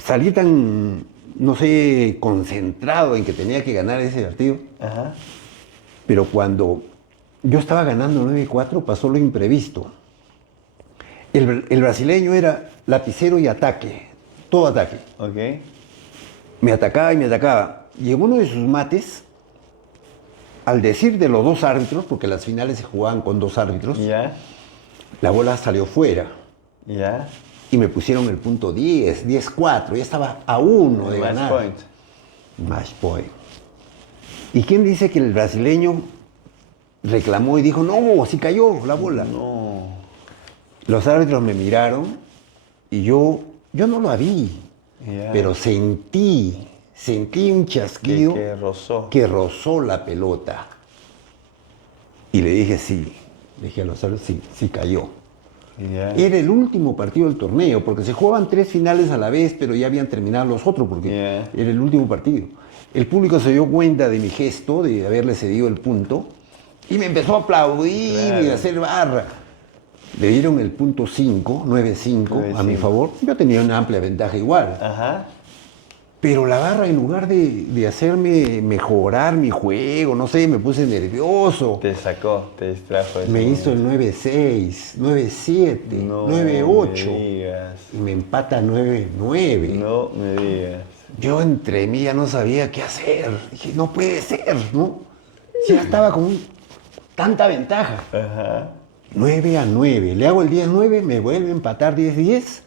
salí tan, no sé, concentrado en que tenía que ganar ese partido. Ajá. Pero cuando yo estaba ganando 9-4, pasó lo imprevisto. El brasileño era lapicero y ataque, todo ataque. Ok. Me atacaba y me atacaba. Y en uno de sus mates, al decir de los 2 árbitros, porque las finales se jugaban con 2 árbitros, la bola salió fuera. Y me pusieron el punto 10, 10-4, ya estaba a 1 de ganar. Match point. ¿Y quién dice que el brasileño reclamó y dijo, no, sí cayó la bola? No. Los árbitros me miraron y yo no lo vi, pero sentí un chasquido que rozó la pelota. Y le dije, sí. Le dije a los árbitros, sí cayó. Era el último partido del torneo, porque se jugaban 3 finales a la vez, pero ya habían terminado los otros, porque era el último partido. El público se dio cuenta de mi gesto, de haberle cedido el punto, y me empezó a aplaudir y a hacer barra. Le dieron el punto 5, 9-5 a mi favor. Yo tenía una amplia ventaja igual. Ajá. Pero la barra, en lugar de hacerme mejorar mi juego, no sé, me puse nervioso. Te sacó, te distrajo. Me hizo el 9-6, 9-7, 9-8. Y me empata 9-9. No me digas. Yo entre mí ya no sabía qué hacer. Dije, no puede ser, ¿no? Ya estaba con tanta ventaja. Ajá. 9-9. Le hago el 10-9, me vuelve a empatar 10-10.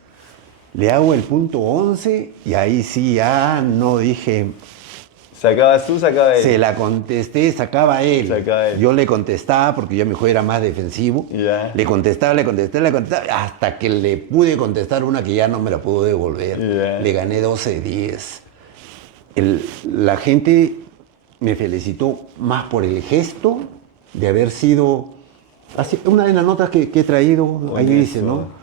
Le hago el punto 11 y ahí sí ya no dije... ¿Sacabas tú, sacaba él? Se la contesté, sacaba él. Yo le contestaba porque yo mi juego era más defensivo. Le contestaba, hasta que le pude contestar una que ya no me la pudo devolver. Le gané 12-10. La gente me felicitó más por el gesto de haber sido... Así, una de las notas que he traído, ahí dice, ¿no?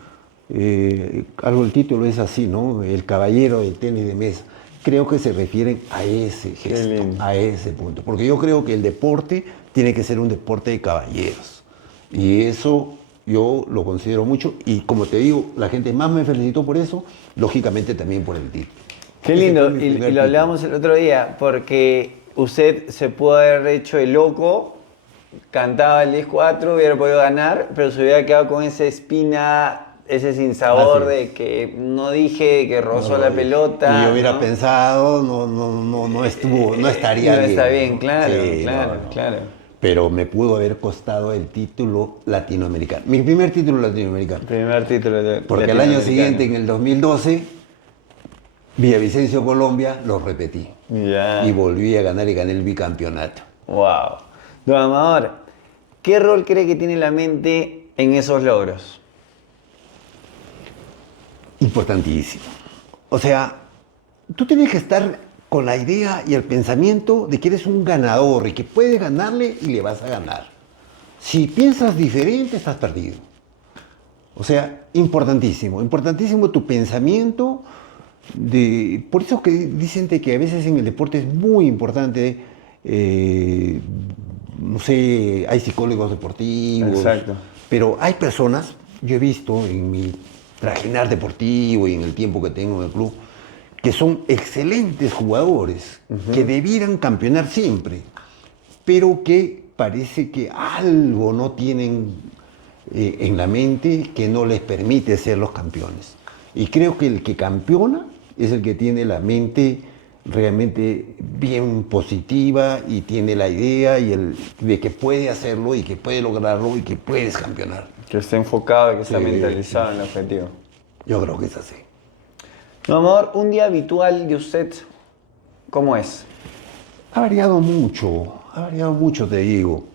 Algo, el título es así, ¿no? El caballero del tenis de mesa. Creo que se refieren a ese gesto, a ese punto. Porque yo creo que el deporte tiene que ser un deporte de caballeros. Y eso yo lo considero mucho. Y como te digo, la gente más me felicitó por eso, lógicamente también por el título. Qué lindo, y lo hablábamos el otro día, porque usted se pudo haber hecho el loco, cantaba el 10-4, hubiera podido ganar, pero se hubiera quedado con esa espina... Ese sinsabor de que no dije, que rozó la pelota. Y yo hubiera pensado, no estaría bien. No está bien, claro, sí, claro. Pero me pudo haber costado el título latinoamericano. Mi primer título latinoamericano. Porque el año siguiente, en el 2012, Villavicencio, Colombia, lo repetí. Y volví a ganar y gané el bicampeonato. Wow. Don Amador, ¿qué rol cree que tiene la mente en esos logros? Importantísimo. O sea, tú tienes que estar con la idea y el pensamiento de que eres un ganador y que puedes ganarle y le vas a ganar. Si piensas diferente, estás perdido. O sea, importantísimo tu pensamiento. Por eso que dicen que a veces en el deporte es muy importante, no sé, hay psicólogos deportivos. Exacto. Pero hay personas, yo he visto en mi trajinar deportivo y en el tiempo que tengo en el club, que son excelentes jugadores, que debieran campeonar siempre, pero que parece que algo no tienen en la mente que no les permite ser los campeones. Y creo que el que campeona es el que tiene la mente realmente bien positiva y tiene la idea de que puede hacerlo y que puede lograrlo y que puedes campeonar. Que esté enfocado y que esté Sí, mentalizado en el objetivo. Yo creo que es así. Mi amor, un día habitual de usted, ¿cómo es? Ha variado mucho, te digo.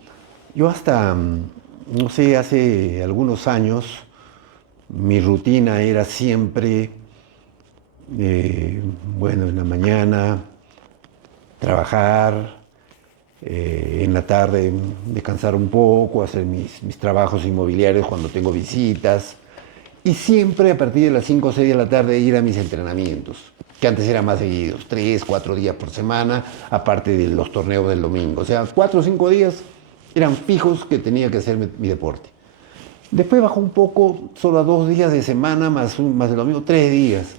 Yo hasta, no sé, hace algunos años, mi rutina era siempre, bueno, en la mañana, trabajar, en la tarde descansar un poco, hacer mis trabajos inmobiliarios cuando tengo visitas, y siempre a partir de las 5 o 6 de la tarde ir a mis entrenamientos, que antes eran más seguidos, 3, 4 días por semana, aparte de los torneos del domingo. O sea, 4 o 5 días eran fijos que tenía que hacer mi deporte. Después bajó un poco, solo a 2 días de semana, más el domingo, 3 días.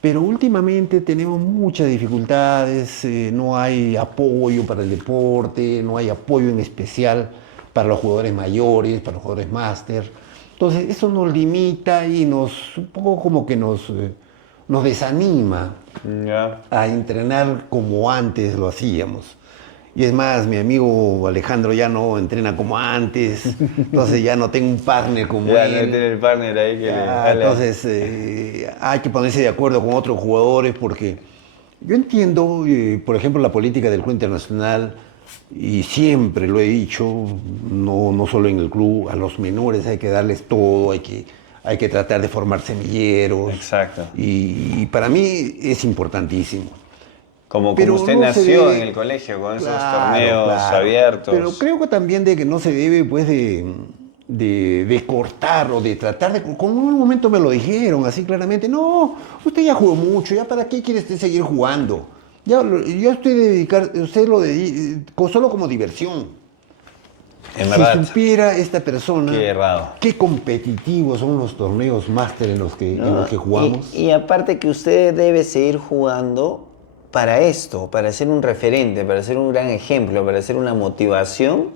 Pero últimamente tenemos muchas dificultades, no hay apoyo para el deporte, no hay apoyo en especial para los jugadores mayores, para los jugadores máster. Entonces eso nos limita y un poco como que nos desanima Ya. a entrenar como antes lo hacíamos. Y es más, mi amigo Alejandro ya no entrena como antes, entonces ya no tengo un partner como Ya, él. no tiene el partner ahí que le jale. Entonces hay que ponerse de acuerdo con otros jugadores porque yo entiendo, por ejemplo, la política del Club Internacional, y siempre lo he dicho, no solo en el club, a los menores hay que darles todo, hay que tratar de formar semilleros. Exacto. Y para mí es importantísimo. Como Pero usted no se nació debe- en el colegio con esos Claro, torneos claro. abiertos. Pero creo que también de que no se debe, pues, de cortar o de tratar de... Como en un momento me lo dijeron así claramente, no, usted ya jugó mucho, ¿ya para qué quiere usted seguir jugando? Yo estoy dedicado, usted solo como diversión. En Si verdad. supiera esta persona Qué errado. qué competitivos son los torneos máster en los que jugamos. Y aparte que usted debe seguir jugando para esto, para ser un referente, para ser un gran ejemplo, para ser una motivación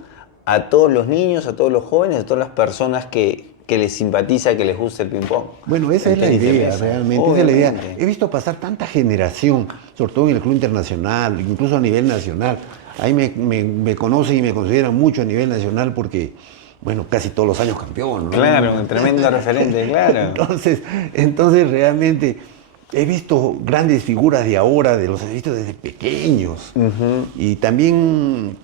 a todos los niños, a todos los jóvenes, a todas las personas que les simpatiza, que les gusta el ping-pong. Bueno, esa El es la tenis de idea, mesa. realmente, esa es la idea. Obviamente. He visto pasar tanta generación, sobre todo en el Club Internacional, incluso a nivel nacional. Ahí me conocen y me consideran mucho a nivel nacional porque, bueno, casi todos los años campeón, ¿no? Claro, un tremendo referente, claro. Entonces realmente he visto grandes figuras de ahora, los he visto desde pequeños. Y también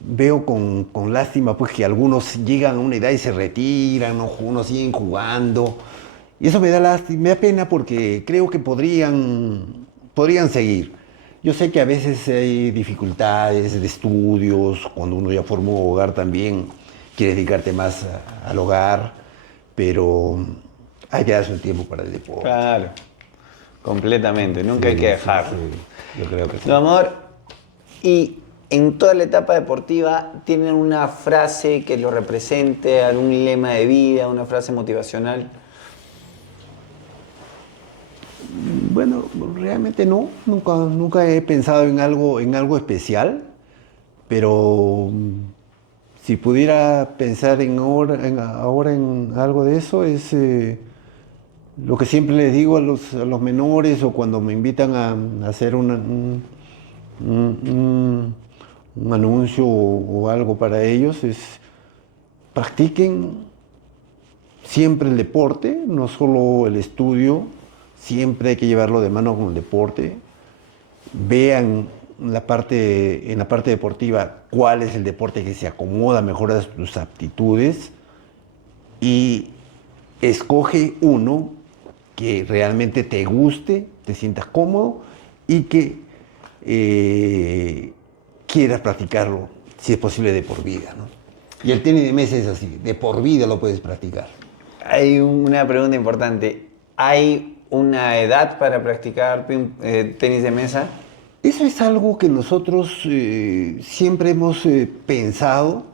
veo con lástima pues que algunos llegan a una edad y se retiran, no siguen jugando. Y eso me da lástima, me da pena porque creo que podrían seguir. Yo sé que a veces hay dificultades de estudios, cuando uno ya formó hogar también, quiere dedicarte más al hogar, pero hay que darse un tiempo para el deporte. Claro, completamente, nunca hay que dejarlo. Sí, yo creo que sí. Mi amor, y en toda la etapa deportiva, ¿tienen una frase que lo represente, algún lema de vida, una frase motivacional? Bueno, realmente no, nunca he pensado en algo especial, pero si pudiera pensar ahora en algo de eso es lo que siempre les digo a los menores o cuando me invitan a hacer un anuncio o algo para ellos es practiquen siempre el deporte, no solo el estudio, siempre hay que llevarlo de mano con el deporte. Vean en la parte deportiva cuál es el deporte que se acomoda mejor a tus aptitudes y escoge uno que realmente te guste, te sientas cómodo y que quieras practicarlo, si es posible, de por vida, ¿no? Y el tenis de mesa es así, de por vida lo puedes practicar. Hay una pregunta importante. ¿Hay una edad para practicar tenis de mesa? Eso es algo que nosotros siempre hemos pensado,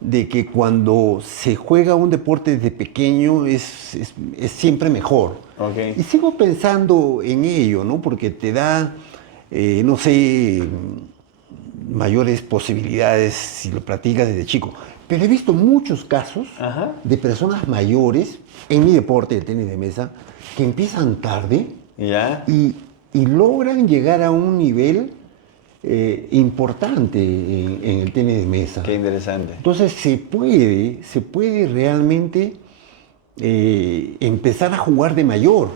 de que cuando se juega un deporte desde pequeño es siempre mejor. Okay. Y sigo pensando en ello, ¿no? Porque te da, no sé, mayores posibilidades si lo practicas desde chico. Pero he visto muchos casos Ajá. de personas mayores en mi deporte de tenis de mesa que empiezan tarde ¿Ya? y y logran llegar a un nivel importante en el tenis de mesa. Qué interesante. Entonces se puede realmente empezar a jugar de mayor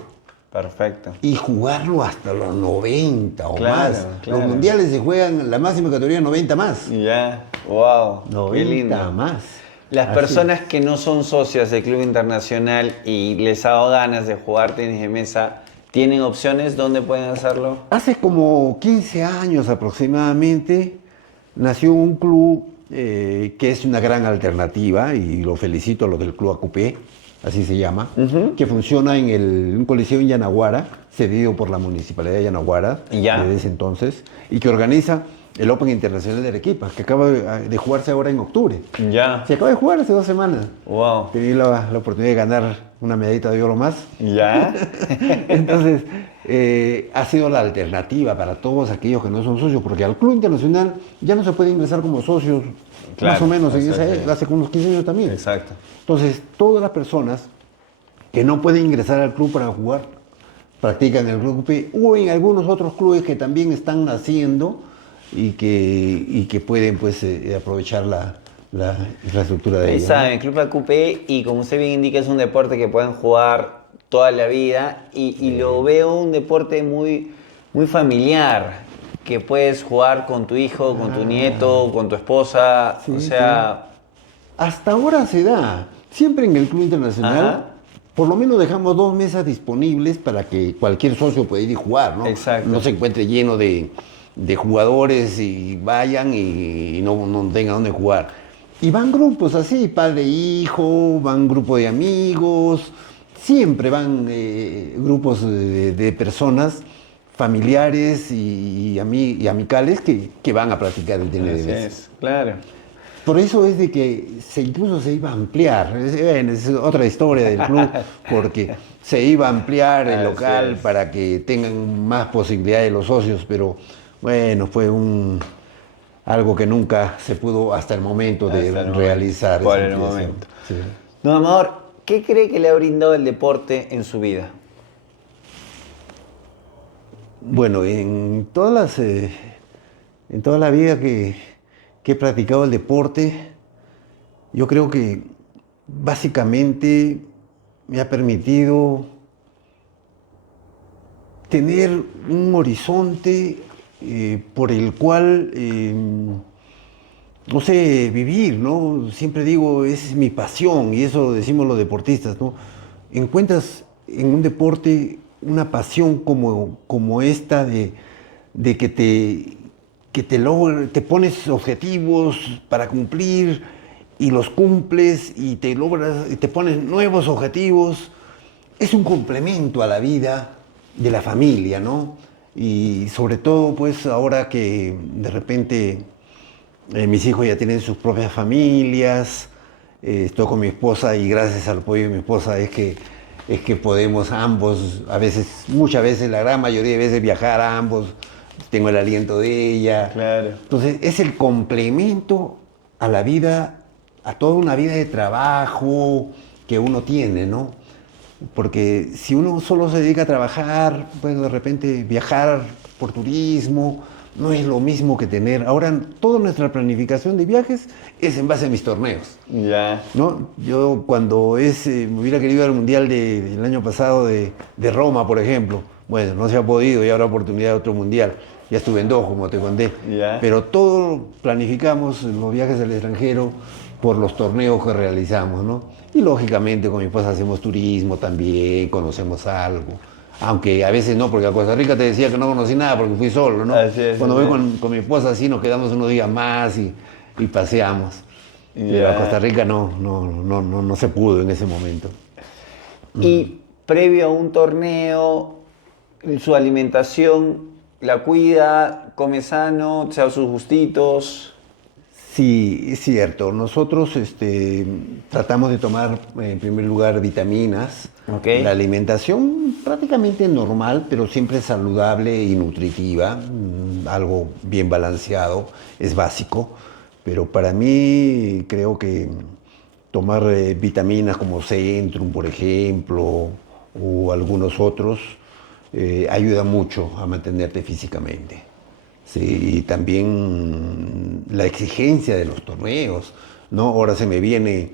Perfecto. y jugarlo hasta los 90 o Claro, más. claro. Los mundiales se juegan la máxima categoría 90 más. Ya, wow, qué 90 lindo. más. Las Así personas es. que no son socias del Club Internacional y les ha dado ganas de jugar tenis de mesa, ¿tienen opciones? ¿Dónde pueden hacerlo? Hace como 15 años aproximadamente nació un club que es una gran alternativa y lo felicito a los del Club ACUPé, así se llama, que funciona en un coliseo en Yanaguara, cedido por la Municipalidad de Yanaguara Ya. desde ese entonces, y que organiza el Open Internacional de Arequipa, que acaba de jugarse ahora en octubre. Ya, Se acaba de jugar hace 2 semanas. wow, Tuve la oportunidad de ganar una medallita de oro más. ya, Entonces, ha sido la alternativa para todos aquellos que no son socios, porque al Club Internacional ya no se puede ingresar como socios, Claro, más o menos, en exacto. hace unos 15 años también. exacto. Entonces, todas las personas que no pueden ingresar al club para jugar, practican el Club UP o en algunos otros clubes que también están naciendo y que pueden pues, aprovechar la infraestructura de Ahí ellos. saben, Club ACUPé, y como usted bien indica, es un deporte que pueden jugar toda la vida y lo veo un deporte muy, muy familiar, que puedes jugar con tu hijo, con tu nieto, con tu esposa, Sí, o sea, Hasta ahora se da. Siempre en el Club Internacional, Ajá. por lo menos dejamos 2 mesas disponibles para que cualquier socio pueda ir y jugar, ¿no? Exacto. No se encuentre lleno de jugadores y vayan y no tengan dónde jugar. Y van grupos así, padre e hijo, van grupos de amigos, siempre van grupos de personas familiares y amicales que van a practicar el tenis de así mesa. es, claro. Por eso es de que incluso se iba a ampliar, es otra historia del club, porque se iba a ampliar el Así local es. para que tengan más posibilidades los socios, pero bueno, fue algo que nunca se pudo hasta el momento de Hasta el momento, realizar. por esa el ampliación. momento. Sí. Don Amador, ¿qué cree que le ha brindado el deporte en su vida? Bueno, en toda la vida que he practicado el deporte, yo creo que básicamente me ha permitido tener un horizonte por el cual, no sé, vivir, ¿no? Siempre digo, es mi pasión, y eso decimos los deportistas, ¿no? Encuentras en un deporte una pasión como esta de te pones objetivos para cumplir y los cumples y te pones nuevos objetivos. Es un complemento a la vida de la familia, ¿no? Y sobre todo, pues ahora que de repente mis hijos ya tienen sus propias familias, estoy con mi esposa y gracias al apoyo de mi esposa es que podemos ambos, a veces, muchas veces, la gran mayoría de veces viajar a ambos, tengo el aliento de ella. Claro. Entonces es el complemento a la vida, a toda una vida de trabajo que uno tiene, ¿no? Porque si uno solo se dedica a trabajar, pues de repente viajar por turismo, no es lo mismo que tener. Ahora, toda nuestra planificación de viajes es en base a mis torneos, Ya. ¿no? Yo cuando me hubiera querido ir al Mundial del año pasado de Roma, por ejemplo, bueno, no se ha podido y habrá oportunidad de otro Mundial. Ya estuve en 2, como te conté. Ya. Pero todo planificamos los viajes al extranjero por los torneos que realizamos, ¿no? Y lógicamente con mi esposa hacemos turismo también, conocemos algo. Aunque a veces no, porque a Costa Rica te decía que no conocí nada porque fui solo, ¿no? Así es, Cuando así voy es. con mi esposa sí nos quedamos unos días más y paseamos. Pero a Ya. Costa Rica no se pudo en ese momento. Y previo a un torneo, su alimentación la cuida, come sano, se da sus gustitos. Sí, es cierto. Nosotros tratamos de tomar en primer lugar vitaminas. Ok. La alimentación prácticamente normal, pero siempre saludable y nutritiva. Algo bien balanceado, es básico. Pero para mí creo que tomar vitaminas como Centrum, por ejemplo, o algunos otros, ayuda mucho a mantenerte físicamente. Sí, y también la exigencia de los torneos, ¿no? Ahora se me viene,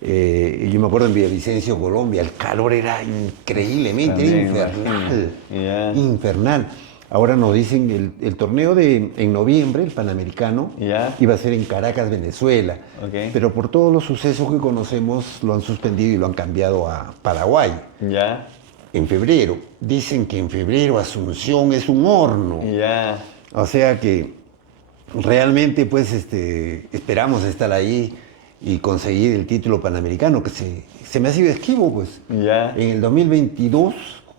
yo me acuerdo en Villavicencio, Colombia, el calor era increíblemente, era También, infernal, ya. infernal. Ahora nos dicen el torneo en noviembre, el Panamericano, Ya. iba a ser en Caracas, Venezuela. Ok. Pero por todos los sucesos que conocemos lo han suspendido y lo han cambiado a Paraguay. Ya. En febrero. Dicen que en febrero Asunción es un horno. Ya. O sea que realmente pues esperamos estar ahí y conseguir el título panamericano, que se me ha sido esquivo pues. Ya. En el 2022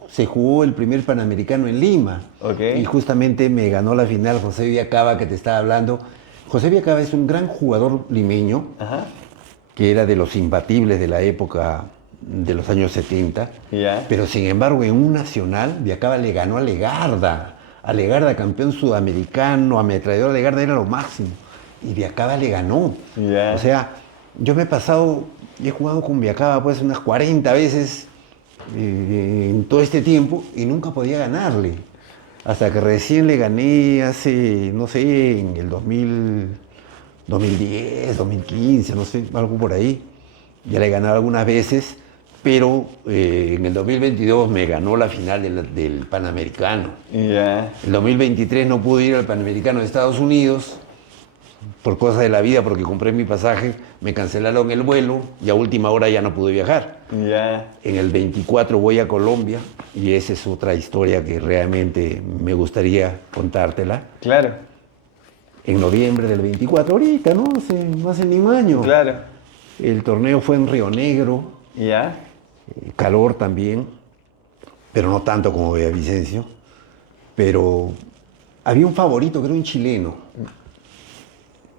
se jugó el primer Panamericano en Lima. Ok. Y justamente me ganó la final José Villacaba, que te estaba hablando. José Villacaba es un gran jugador limeño, Ajá. que era de los imbatibles de la época de los años 70. Ya. Pero sin embargo, en un nacional, Villacaba le ganó a Legarda. A Legarda, campeón sudamericano, ametrallador de Legarda era lo máximo. Y Villacaba le ganó. Ya. O sea, yo me he jugado con Villacaba pues unas 40 veces en todo este tiempo y nunca podía ganarle. Hasta que recién le gané hace, no sé, en el 2010, 2015, no sé, algo por ahí. Ya le he ganado algunas veces, pero en el 2022 me ganó la final del Panamericano. Ya. El 2023 no pude ir al Panamericano de Estados Unidos por cosas de la vida, porque compré mi pasaje, me cancelaron el vuelo y a última hora ya no pude viajar. Ya. En el 24 voy a Colombia y esa es otra historia que realmente me gustaría contártela. Claro. En noviembre del 24, ahorita, ¿no? No hace ni un año. Claro. El torneo fue en Río Negro, Ya. calor también, pero no tanto como Villavicencio. Pero había un favorito que era un chileno.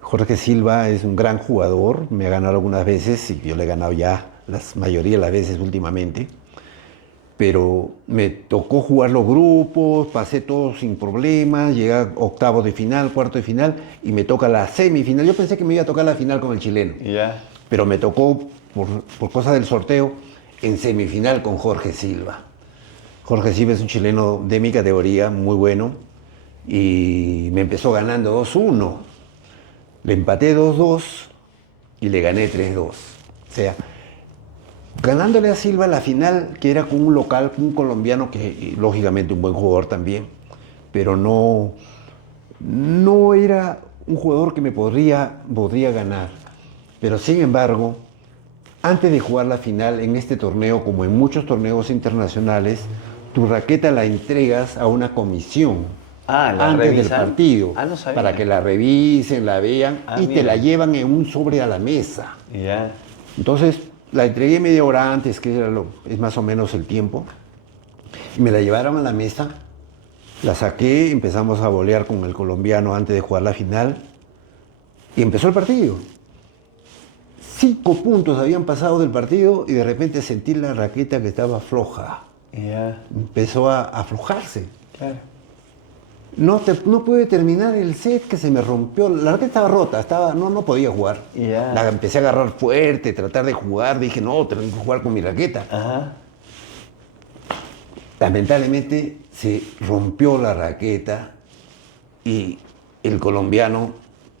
Jorge Silva es un gran jugador, me ha ganado algunas veces y yo le he ganado ya la mayoría de las veces últimamente. Pero me tocó jugar los grupos, pasé todo sin problemas, llegué a octavos de final, cuarto de final y me toca la semifinal. Yo pensé que me iba a tocar la final con el chileno, Ya. pero me tocó, por cosas del sorteo, en semifinal con Jorge Silva. Jorge Silva es un chileno de mi categoría, muy bueno, y me empezó ganando 2-1. Le empaté 2-2 y le gané 3-2. O sea, ganándole a Silva la final, que era con un local, un colombiano que lógicamente un buen jugador también, pero no era un jugador que me podría ganar. Pero sin embargo, antes de jugar la final en este torneo, como en muchos torneos internacionales, tu raqueta la entregas a una comisión. Ah, ¿la antes revisan? del partido, Ah, no sabía. para que la revisen, la vean y te mira. la llevan en un sobre a la mesa. Ya. Entonces la entregué media hora antes, que es más o menos el tiempo, y me la llevaron a la mesa, la saqué, empezamos a volear con el colombiano antes de jugar la final y empezó el partido. 5 puntos habían pasado del partido y de repente sentí la raqueta que estaba floja. Ya. Empezó a aflojarse. Claro. No pude terminar el set, que se me rompió. La raqueta estaba rota, no podía jugar. Ya. La empecé a agarrar fuerte, tratar de jugar. Dije, no, tengo que jugar con mi raqueta. Ajá. Lamentablemente se rompió la raqueta y el colombiano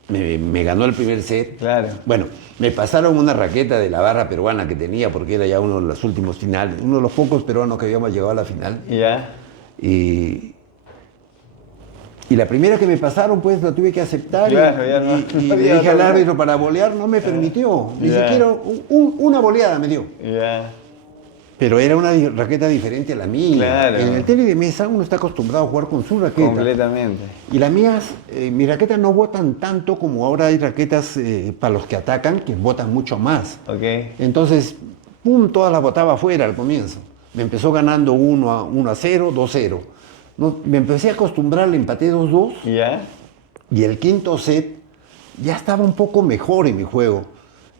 me ganó el primer set. Claro. Bueno, me pasaron una raqueta de la barra peruana que tenía, porque era ya uno de los últimos finales, uno de los pocos peruanos que habíamos llegado a la final. Ya. Y la primera que me pasaron, pues la tuve que aceptar. Claro, ya no- y no le había dije al otra árbitro para volear, no me permitió. Ni Ya. siquiera una voleada me dio. Ya. Pero era una raqueta diferente a la mía. Claro. En el tenis de mesa uno está acostumbrado a jugar con su raqueta. Completamente. Y las mías, mis raquetas no botan tanto como ahora hay raquetas para los que atacan, que botan mucho más. Ok. Entonces, todas las botaba afuera al comienzo. Me empezó ganando 1-0, 2-0. No, me empecé a acostumbrar, le empaté 2-2 Ya. y el quinto set ya estaba un poco mejor en mi juego.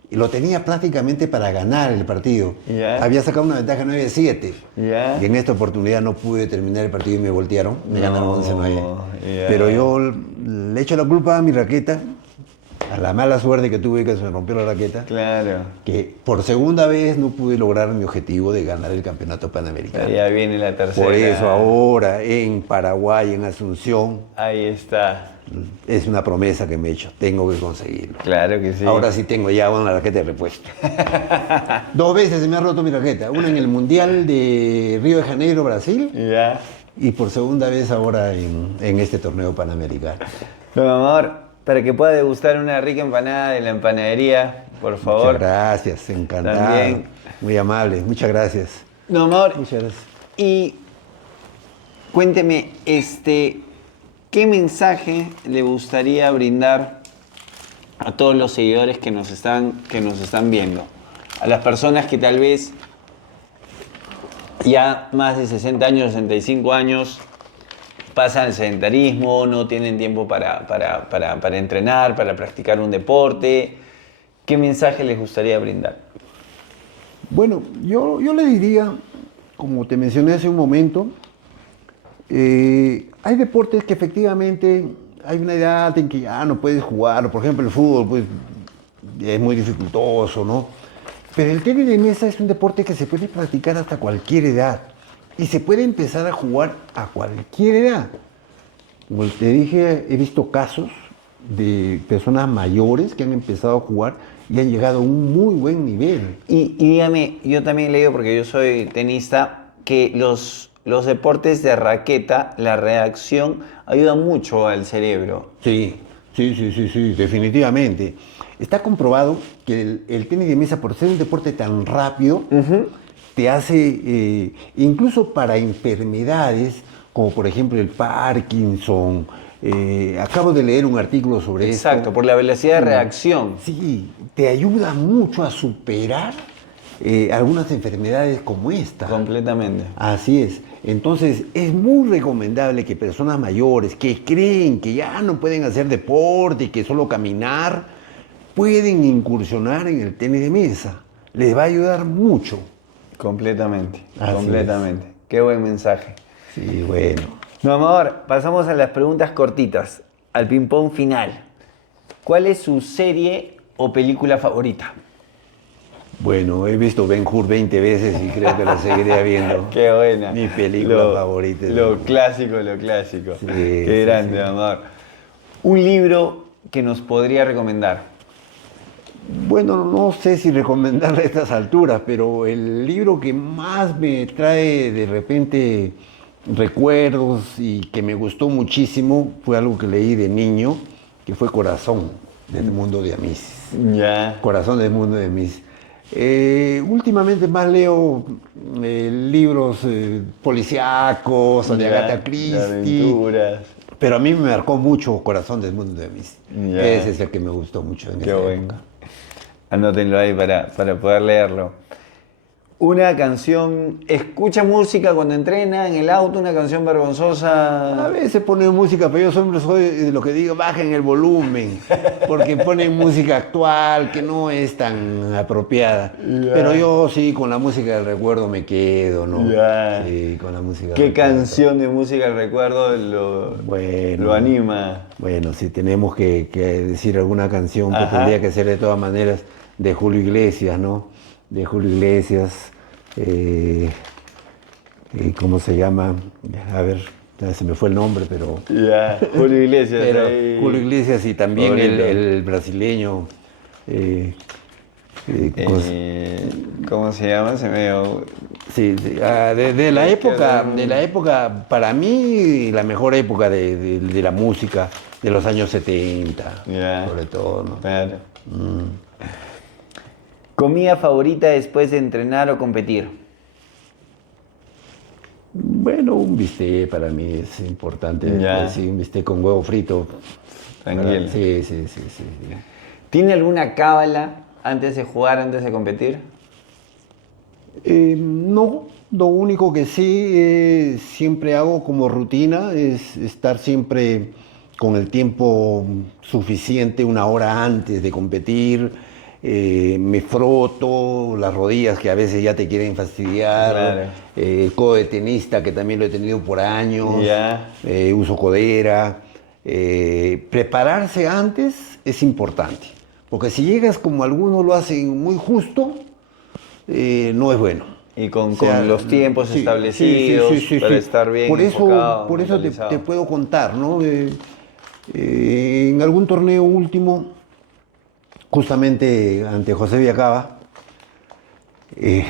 Y lo tenía prácticamente para ganar el partido. Ya. Había sacado una ventaja 9-7. Ya. Y en esta oportunidad no pude terminar el partido y me voltearon. Me ganaron 11-9. ya. Pero yo le echo la culpa a mi raqueta. a la mala suerte que tuve que se me rompió la raqueta, Claro. que por segunda vez no pude lograr mi objetivo de ganar el campeonato panamericano. Ya viene la tercera. Por eso ahora en Paraguay, en Asunción, Ahí está. es una promesa que me he hecho, tengo que conseguirlo. Claro que sí. Ahora sí tengo ya una raqueta de repuesto. 2 veces se me ha roto mi raqueta, una en el Mundial de Río de Janeiro, Brasil, Ya. y por segunda vez ahora en este torneo panamericano. Don Amador, para que pueda degustar una rica empanada de la empanadería, por favor. Muchas gracias, encantado. También. Muy amable, muchas gracias. Don Amador, Muchas gracias. y cuénteme, ¿qué mensaje le gustaría brindar a todos los seguidores que nos están viendo? A las personas que tal vez ya más de 60 años, 65 años, pasan el sedentarismo, no tienen tiempo para entrenar, para practicar un deporte. ¿Qué mensaje les gustaría brindar? Bueno, yo le diría, como te mencioné hace un momento, hay deportes que efectivamente hay una edad en que ya no puedes jugar. Por ejemplo, el fútbol pues, es muy dificultoso, ¿no? Pero el tenis de mesa es un deporte que se puede practicar hasta cualquier edad y se puede empezar a jugar a cualquier edad. Como te dije, he visto casos de personas mayores que han empezado a jugar y han llegado a un muy buen nivel. Y dígame, yo también he leído, porque yo soy tenista, que los deportes de raqueta, la reacción ayuda mucho al cerebro. Sí, definitivamente. Está comprobado que el tenis de mesa, por ser un deporte tan rápido, te hace, incluso para enfermedades, como por ejemplo el Parkinson. Acabo de leer un artículo sobre esto. Exacto, por la velocidad de reacción. Sí, te ayuda mucho a superar algunas enfermedades como esta. Completamente. Así es. Entonces, es muy recomendable que personas mayores que creen que ya no pueden hacer deporte y que solo caminar, pueden incursionar en el tenis de mesa. Les va a ayudar mucho. Completamente, Así completamente. Qué buen mensaje. Sí, bueno. No, Amador, pasamos a las preguntas cortitas, al ping-pong final. ¿Cuál es su serie o película favorita? Bueno, he visto Ben-Hur 20 veces y creo que la seguiré viendo. Qué buena. Mi película favorita. Lo clásico, lo clásico. Sí, Qué sí, grande, sí. Amador. Un libro que nos podría recomendar. Bueno, no sé si recomendarle a estas alturas, pero el libro que más me trae de repente recuerdos y que me gustó muchísimo fue algo que leí de niño, que fue Corazón del mundo de Amis. Ya. Corazón del mundo de Amis. Últimamente más leo libros policíacos o de Ya, Agatha de Christie. aventuras. Pero a mí me marcó mucho Corazón del mundo de Amis. Ya. Ese es el que me gustó mucho en Qué esa bueno. época. Anótenlo ahí para poder leerlo. Una canción, escucha música cuando entrena en el auto, una canción A vergonzosa. veces ponen música, pero yo siempre soy de lo que digo, bajen el volumen, porque ponen música actual que no es tan apropiada. Ya. Pero yo sí, con la música del recuerdo me quedo, ¿no? Ya. Sí, con la música del ¿Qué recuerdo. canción de música del recuerdo lo Bueno. anima? Bueno, si tenemos que decir alguna canción, pues Ajá. tendría que ser de todas maneras de Julio Iglesias, ¿no? De Julio Iglesias, ¿cómo se llama? A ver, ya se me fue el nombre, pero... Ya, Julio Iglesias. Pero ahí. Julio Iglesias y también Favorito. el brasileño. ¿Cómo se llama? Se me... Sí, sí, de la época, para mí, la mejor época de la música, de los años 70, Ya. sobre todo, ¿no? Claro. ¿Comida favorita después de entrenar o competir? Bueno, un bistec para mí es importante, Ya. pues, sí, un bistec con huevo frito. Tranquilo. Sí. ¿Tiene alguna cábala antes de jugar, antes de competir? No, lo único que sí siempre hago como rutina es estar siempre con el tiempo suficiente, 1 hora antes de competir. Me froto las rodillas que a veces ya te quieren fastidiar. Claro. El codo de tenista que también lo he tenido por años. Ya. Uso codera. Prepararse antes es importante. Porque si llegas como algunos lo hacen muy justo, no es bueno. Y con O sea, los tiempos sí, establecidos para estar bien Por enfocado, por eso mentalizado. te puedo contar, ¿no? En algún torneo último, justamente ante José Villacaba, eh,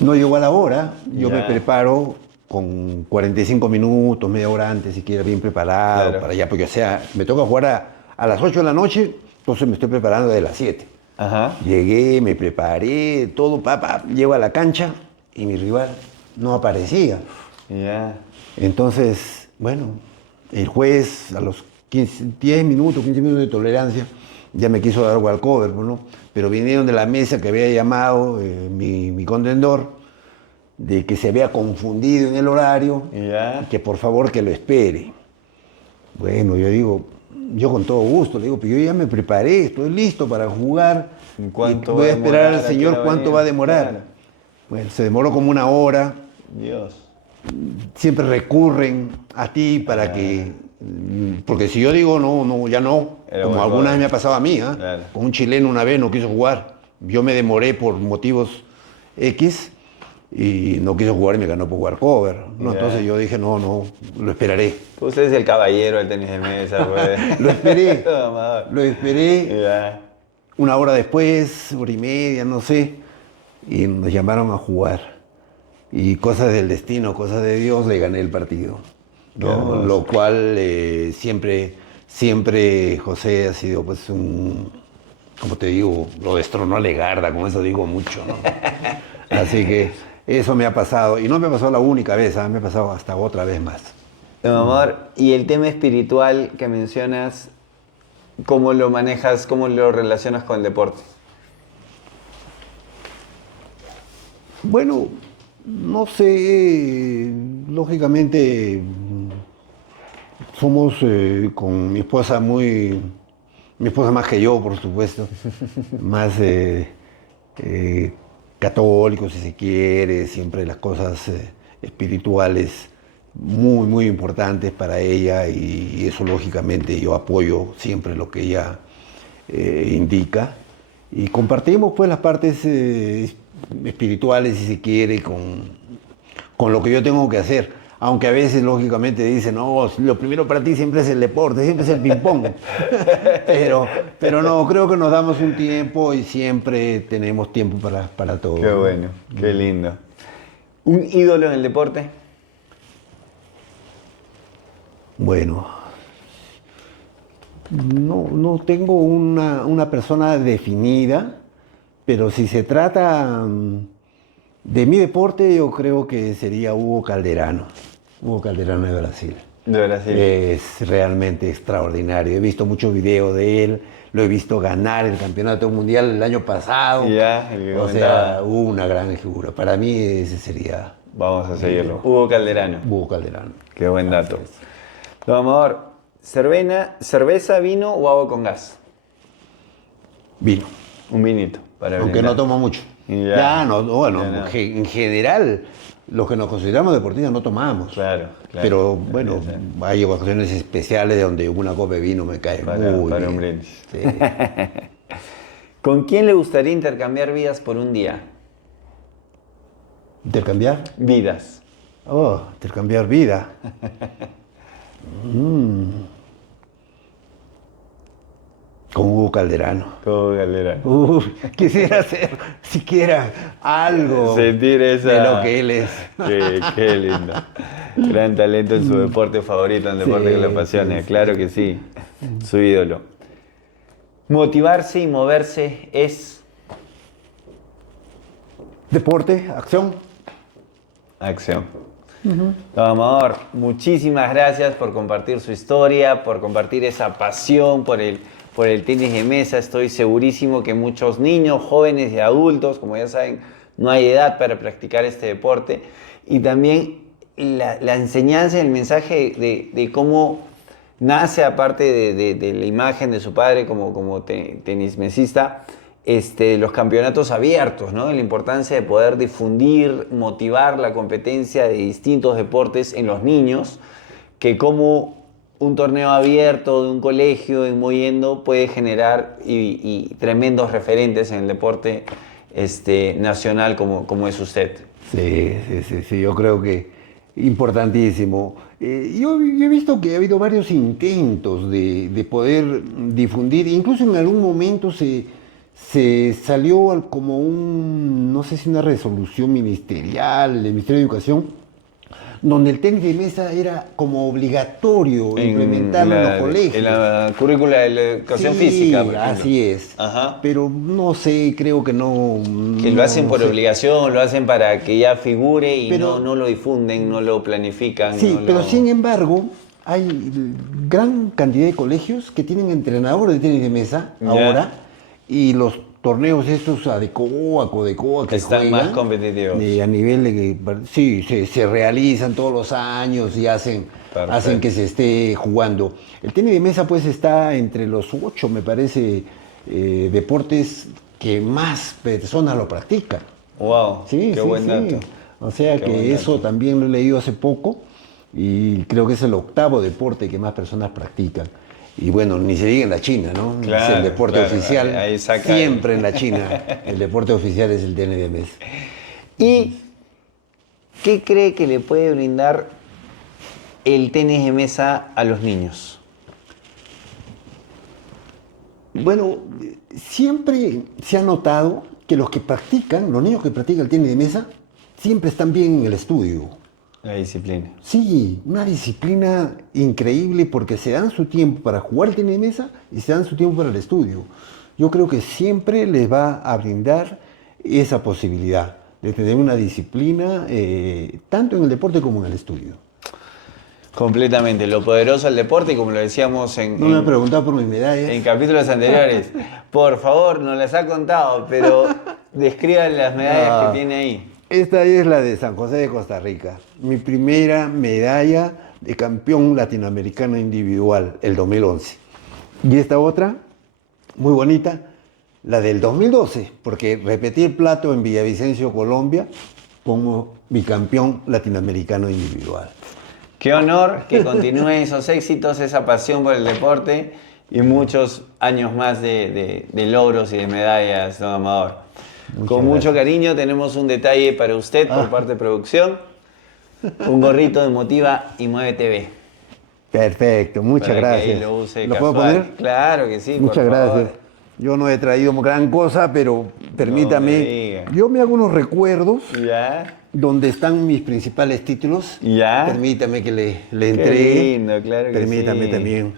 no llegó a la hora, yo me Ya. preparo con 45 minutos, media hora antes, siquiera bien preparado, Claro. para allá, porque o sea, me toca jugar a las 8 de la noche, entonces me estoy preparando de las 7. Ajá. Llegué, me preparé, todo, papá, llego a la cancha y mi rival no aparecía. Ya. Entonces, bueno, el juez a los 10 minutos, 15 minutos de tolerancia, ya me quiso dar walkover, ¿no? Pero vinieron de la mesa que había llamado mi contendor, de que se había confundido en el horario, Ya. y que por favor que lo espere. Bueno, yo digo, yo con todo gusto, le digo, pero yo ya me preparé, estoy listo para jugar. ¿En cuánto y voy va a a esperar al demorar? ¿A qué señor hora cuánto venir? va a demorar. Claro. Bueno, se demoró como una hora. Dios. Siempre recurren a ti para porque si yo digo no, ya no, Era como buen alguna vez jugador. me ha pasado a mí, ¿ah? Claro. Con un chileno una vez no quiso jugar. Yo me demoré por motivos X y no quiso jugar y me ganó por jugar cover, ¿no? Ya. Entonces yo dije, no, lo esperaré. Usted es el caballero del tenis de mesa, pues. Lo esperé, Amador. lo esperé. Ya. Una hora después, hora y media, no sé, y nos llamaron a jugar. Y cosas del destino, cosas de Dios, le gané el partido, Qué ¿no? hermoso. Lo cual siempre José ha sido pues como te digo, lo destronó a Legarda, con eso digo mucho, ¿no? Así que eso me ha pasado, y no me ha pasado la única vez, ¿ah? Me ha pasado hasta otra vez más. Amor, y el tema espiritual que mencionas, ¿cómo lo manejas, cómo lo relacionas con el deporte? Bueno, no sé, lógicamente somos con mi esposa mi esposa más que yo, por supuesto, más católicos si se quiere, siempre las cosas espirituales muy importantes para ella y eso lógicamente yo apoyo siempre lo que ella indica y compartimos pues las partes espirituales si se quiere con lo que yo tengo que hacer. Aunque a veces, lógicamente, dicen, no, lo primero para ti siempre es el deporte, siempre es el ping-pong. pero no, creo que nos damos un tiempo y siempre tenemos tiempo para todo. Qué bueno, qué lindo. ¿Un ídolo en el deporte? Bueno, no tengo una persona definida, pero si se trata de mi deporte, yo creo que sería Hugo Calderano. Hugo Calderano de Brasil. De Brasil. Es realmente extraordinario. He visto muchos videos de él, lo he visto ganar el campeonato mundial el año pasado. Ya, el que o comentaba. sea, una gran figura. Para mí ese sería Vamos a seguirlo. Hugo Calderano. Hugo Calderano. Qué buen dato. Don Amador, ¿cerveza, vino o agua con gas? Vino. Un vinito. Para Aunque brindar. no tomo mucho. Ya. Bueno, Ya no. en general, los que nos consideramos deportistas no tomamos. Claro. Pero bueno, hay ocasiones especiales donde una copa de vino me cae Para muy bien. un brindis. Sí. ¿Con quién le gustaría intercambiar vidas por un día? ¿Intercambiar? Vidas. Oh, intercambiar vida. Con Hugo Calderano. Hugo Calderano. Quisiera hacer siquiera algo Sentir esa... de lo que él es. Qué lindo. Gran talento en su deporte favorito, en el deporte Sí, que le apasiona. sí, Claro que sí. Su ídolo. Motivarse y moverse es Deporte, acción. acción. Don Amador, muchísimas gracias por compartir su historia, por compartir esa pasión por el tenis de mesa. Estoy segurísimo que muchos niños, jóvenes y adultos, como ya saben, no hay edad para practicar este deporte. Y también la enseñanza y el mensaje de cómo nace, aparte de la imagen de su padre como tenismesista, los campeonatos abiertos, ¿no? La importancia de poder difundir, motivar la competencia de distintos deportes en los niños, que como un torneo abierto de un colegio en Mollendo puede generar y tremendos referentes en el deporte nacional como es usted. Sí, yo creo que importantísimo. Yo he visto que ha habido varios intentos de poder difundir, incluso en algún momento se salió como no sé si una resolución ministerial del Ministerio de Educación, donde el tenis de mesa era como obligatorio implementarlo en los colegios. En la currícula de la educación Sí, física, por ejemplo. así es. Ajá. Pero no sé, creo que no. Que lo hacen por sé. obligación, lo hacen para que ya figure y Pero- no lo difunden, no lo planifican. Sí, no pero lo... sin embargo, hay gran cantidad de colegios que tienen entrenadores de tenis de mesa Ya. ahora, y los torneos estos ADECOA, CODECOA que Están juegan, más competitivos. a nivel de que sí, se realizan todos los años y hacen Perfecto. que se esté jugando. El tenis de mesa pues está entre los 8, me parece, deportes que más personas lo practican. Wow, Sí, qué sí, buen sí. dato. O sea Qué que buen eso dato. también lo he leído hace poco y creo que es el 8º deporte que más personas practican. Y bueno, ni se diga en la China, ¿no? Es Claro, el deporte claro, oficial. ahí saca Siempre en la China, el deporte oficial es el tenis de mesa. ¿Y qué cree que le puede brindar el tenis de mesa a los niños? Bueno, siempre se ha notado que los niños que practican el tenis de mesa, siempre están bien en el estudio. La disciplina. Sí, una disciplina increíble porque se dan su tiempo para jugar tenis de mesa y se dan su tiempo para el estudio. Yo creo que siempre les va a brindar esa posibilidad de tener una disciplina tanto en el deporte como en el estudio. Completamente. Lo poderoso del deporte, y como lo decíamos No me han preguntado por mis medallas. en capítulos anteriores. Por favor, nos las ha contado, pero describan las medallas que tiene ahí. Esta es la de San José de Costa Rica. Mi primera medalla de campeón latinoamericano individual, el 2011. Y esta otra, muy bonita, la del 2012, porque repetí el plato en Villavicencio, Colombia, como bicampeón latinoamericano individual. Qué honor que continúen esos éxitos, esa pasión por el deporte y muchos años más de logros y de medallas, don Amador. Con mucho cariño tenemos un detalle para usted por parte de producción. Un gorrito de Motiva y Mueve TV. Perfecto, muchas Para que gracias. ahí lo use puedo casual. poner? Claro que sí, Muchas por favor. gracias. Yo no he traído gran cosa, pero me permítame. diga. Yo me hago unos recuerdos Ya, donde están mis principales títulos. ya. Permítame que le Qué entregue. lindo, claro que Permítame sí. también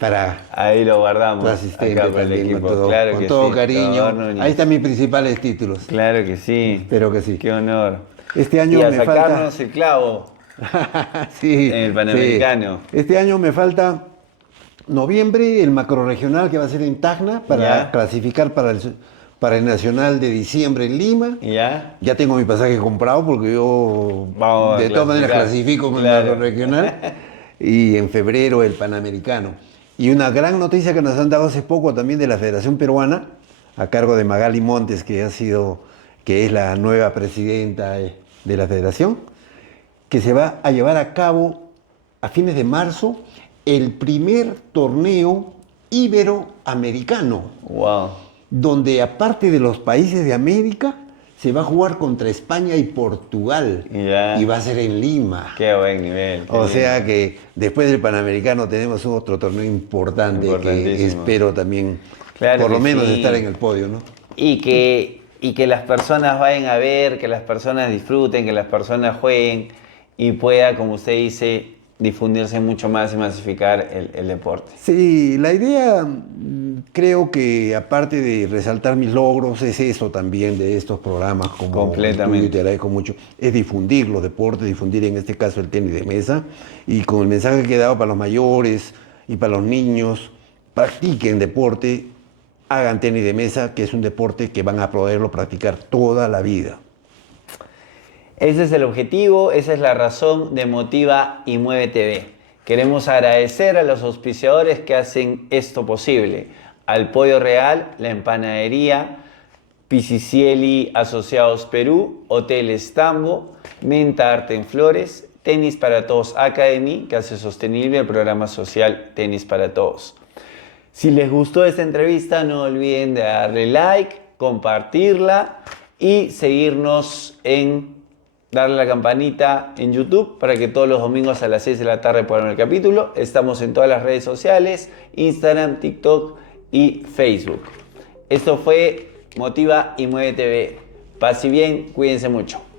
para Ahí lo guardamos. tu asistente acá para el también, equipo. con todo, Claro con que todo sí, cariño. Amador Núñez. Ahí están mis principales títulos. Claro que sí. Espero que sí. Qué honor. Este año y a me sacarnos falta. el clavo. Sí, En el Panamericano. sí. Este año me falta noviembre, el macrorregional que va a ser en Tacna para Ya. clasificar para el nacional de diciembre en Lima. ¿Ya? Ya tengo mi pasaje comprado porque yo Vamos a de todas maneras clasificar. clasifico con Claro. el macrorregional. Y en febrero el Panamericano. Y una gran noticia que nos han dado hace poco también de la Federación Peruana, a cargo de Magali Montes, que es la nueva presidenta de la Federación, que se va a llevar a cabo a fines de marzo el primer torneo iberoamericano, Wow. donde aparte de los países de América, se va a jugar contra España y Portugal. Ya. Y va a ser en Lima. Qué buen nivel. qué O lindo. sea que después del Panamericano tenemos otro torneo importante que Importantísimo. espero también, Claro por lo que menos, sí. estar en el podio, ¿no? Y que las personas vayan a ver, que las personas disfruten, que las personas jueguen y pueda, como usted dice, difundirse mucho más y masificar el deporte. Sí, la idea, creo que aparte de resaltar mis logros, es eso también de estos programas como Completamente. tú, y te agradezco mucho, es difundir los deportes, difundir en este caso el tenis de mesa, y con el mensaje que he dado para los mayores y para los niños, practiquen deporte, hagan tenis de mesa, que es un deporte que van a poderlo practicar toda la vida. Ese es el objetivo, esa es la razón de Motiva y Mueve TV. Queremos agradecer a los auspiciadores que hacen esto posible. Al Pollo Real, La Empanadería, Pisicieli Asociados Perú, Hotel Estambo, Menta Arte en Flores, Tenis para Todos Academy, que hace sostenible el programa social Tenis para Todos. Si les gustó esta entrevista, no olviden de darle like, compartirla y seguirnos darle a la campanita en YouTube para que todos los domingos a las 6 de la tarde puedan ver el capítulo. Estamos en todas las redes sociales, Instagram, TikTok y Facebook. Esto fue Motiva y Mueve TV. Paz y bien, cuídense mucho.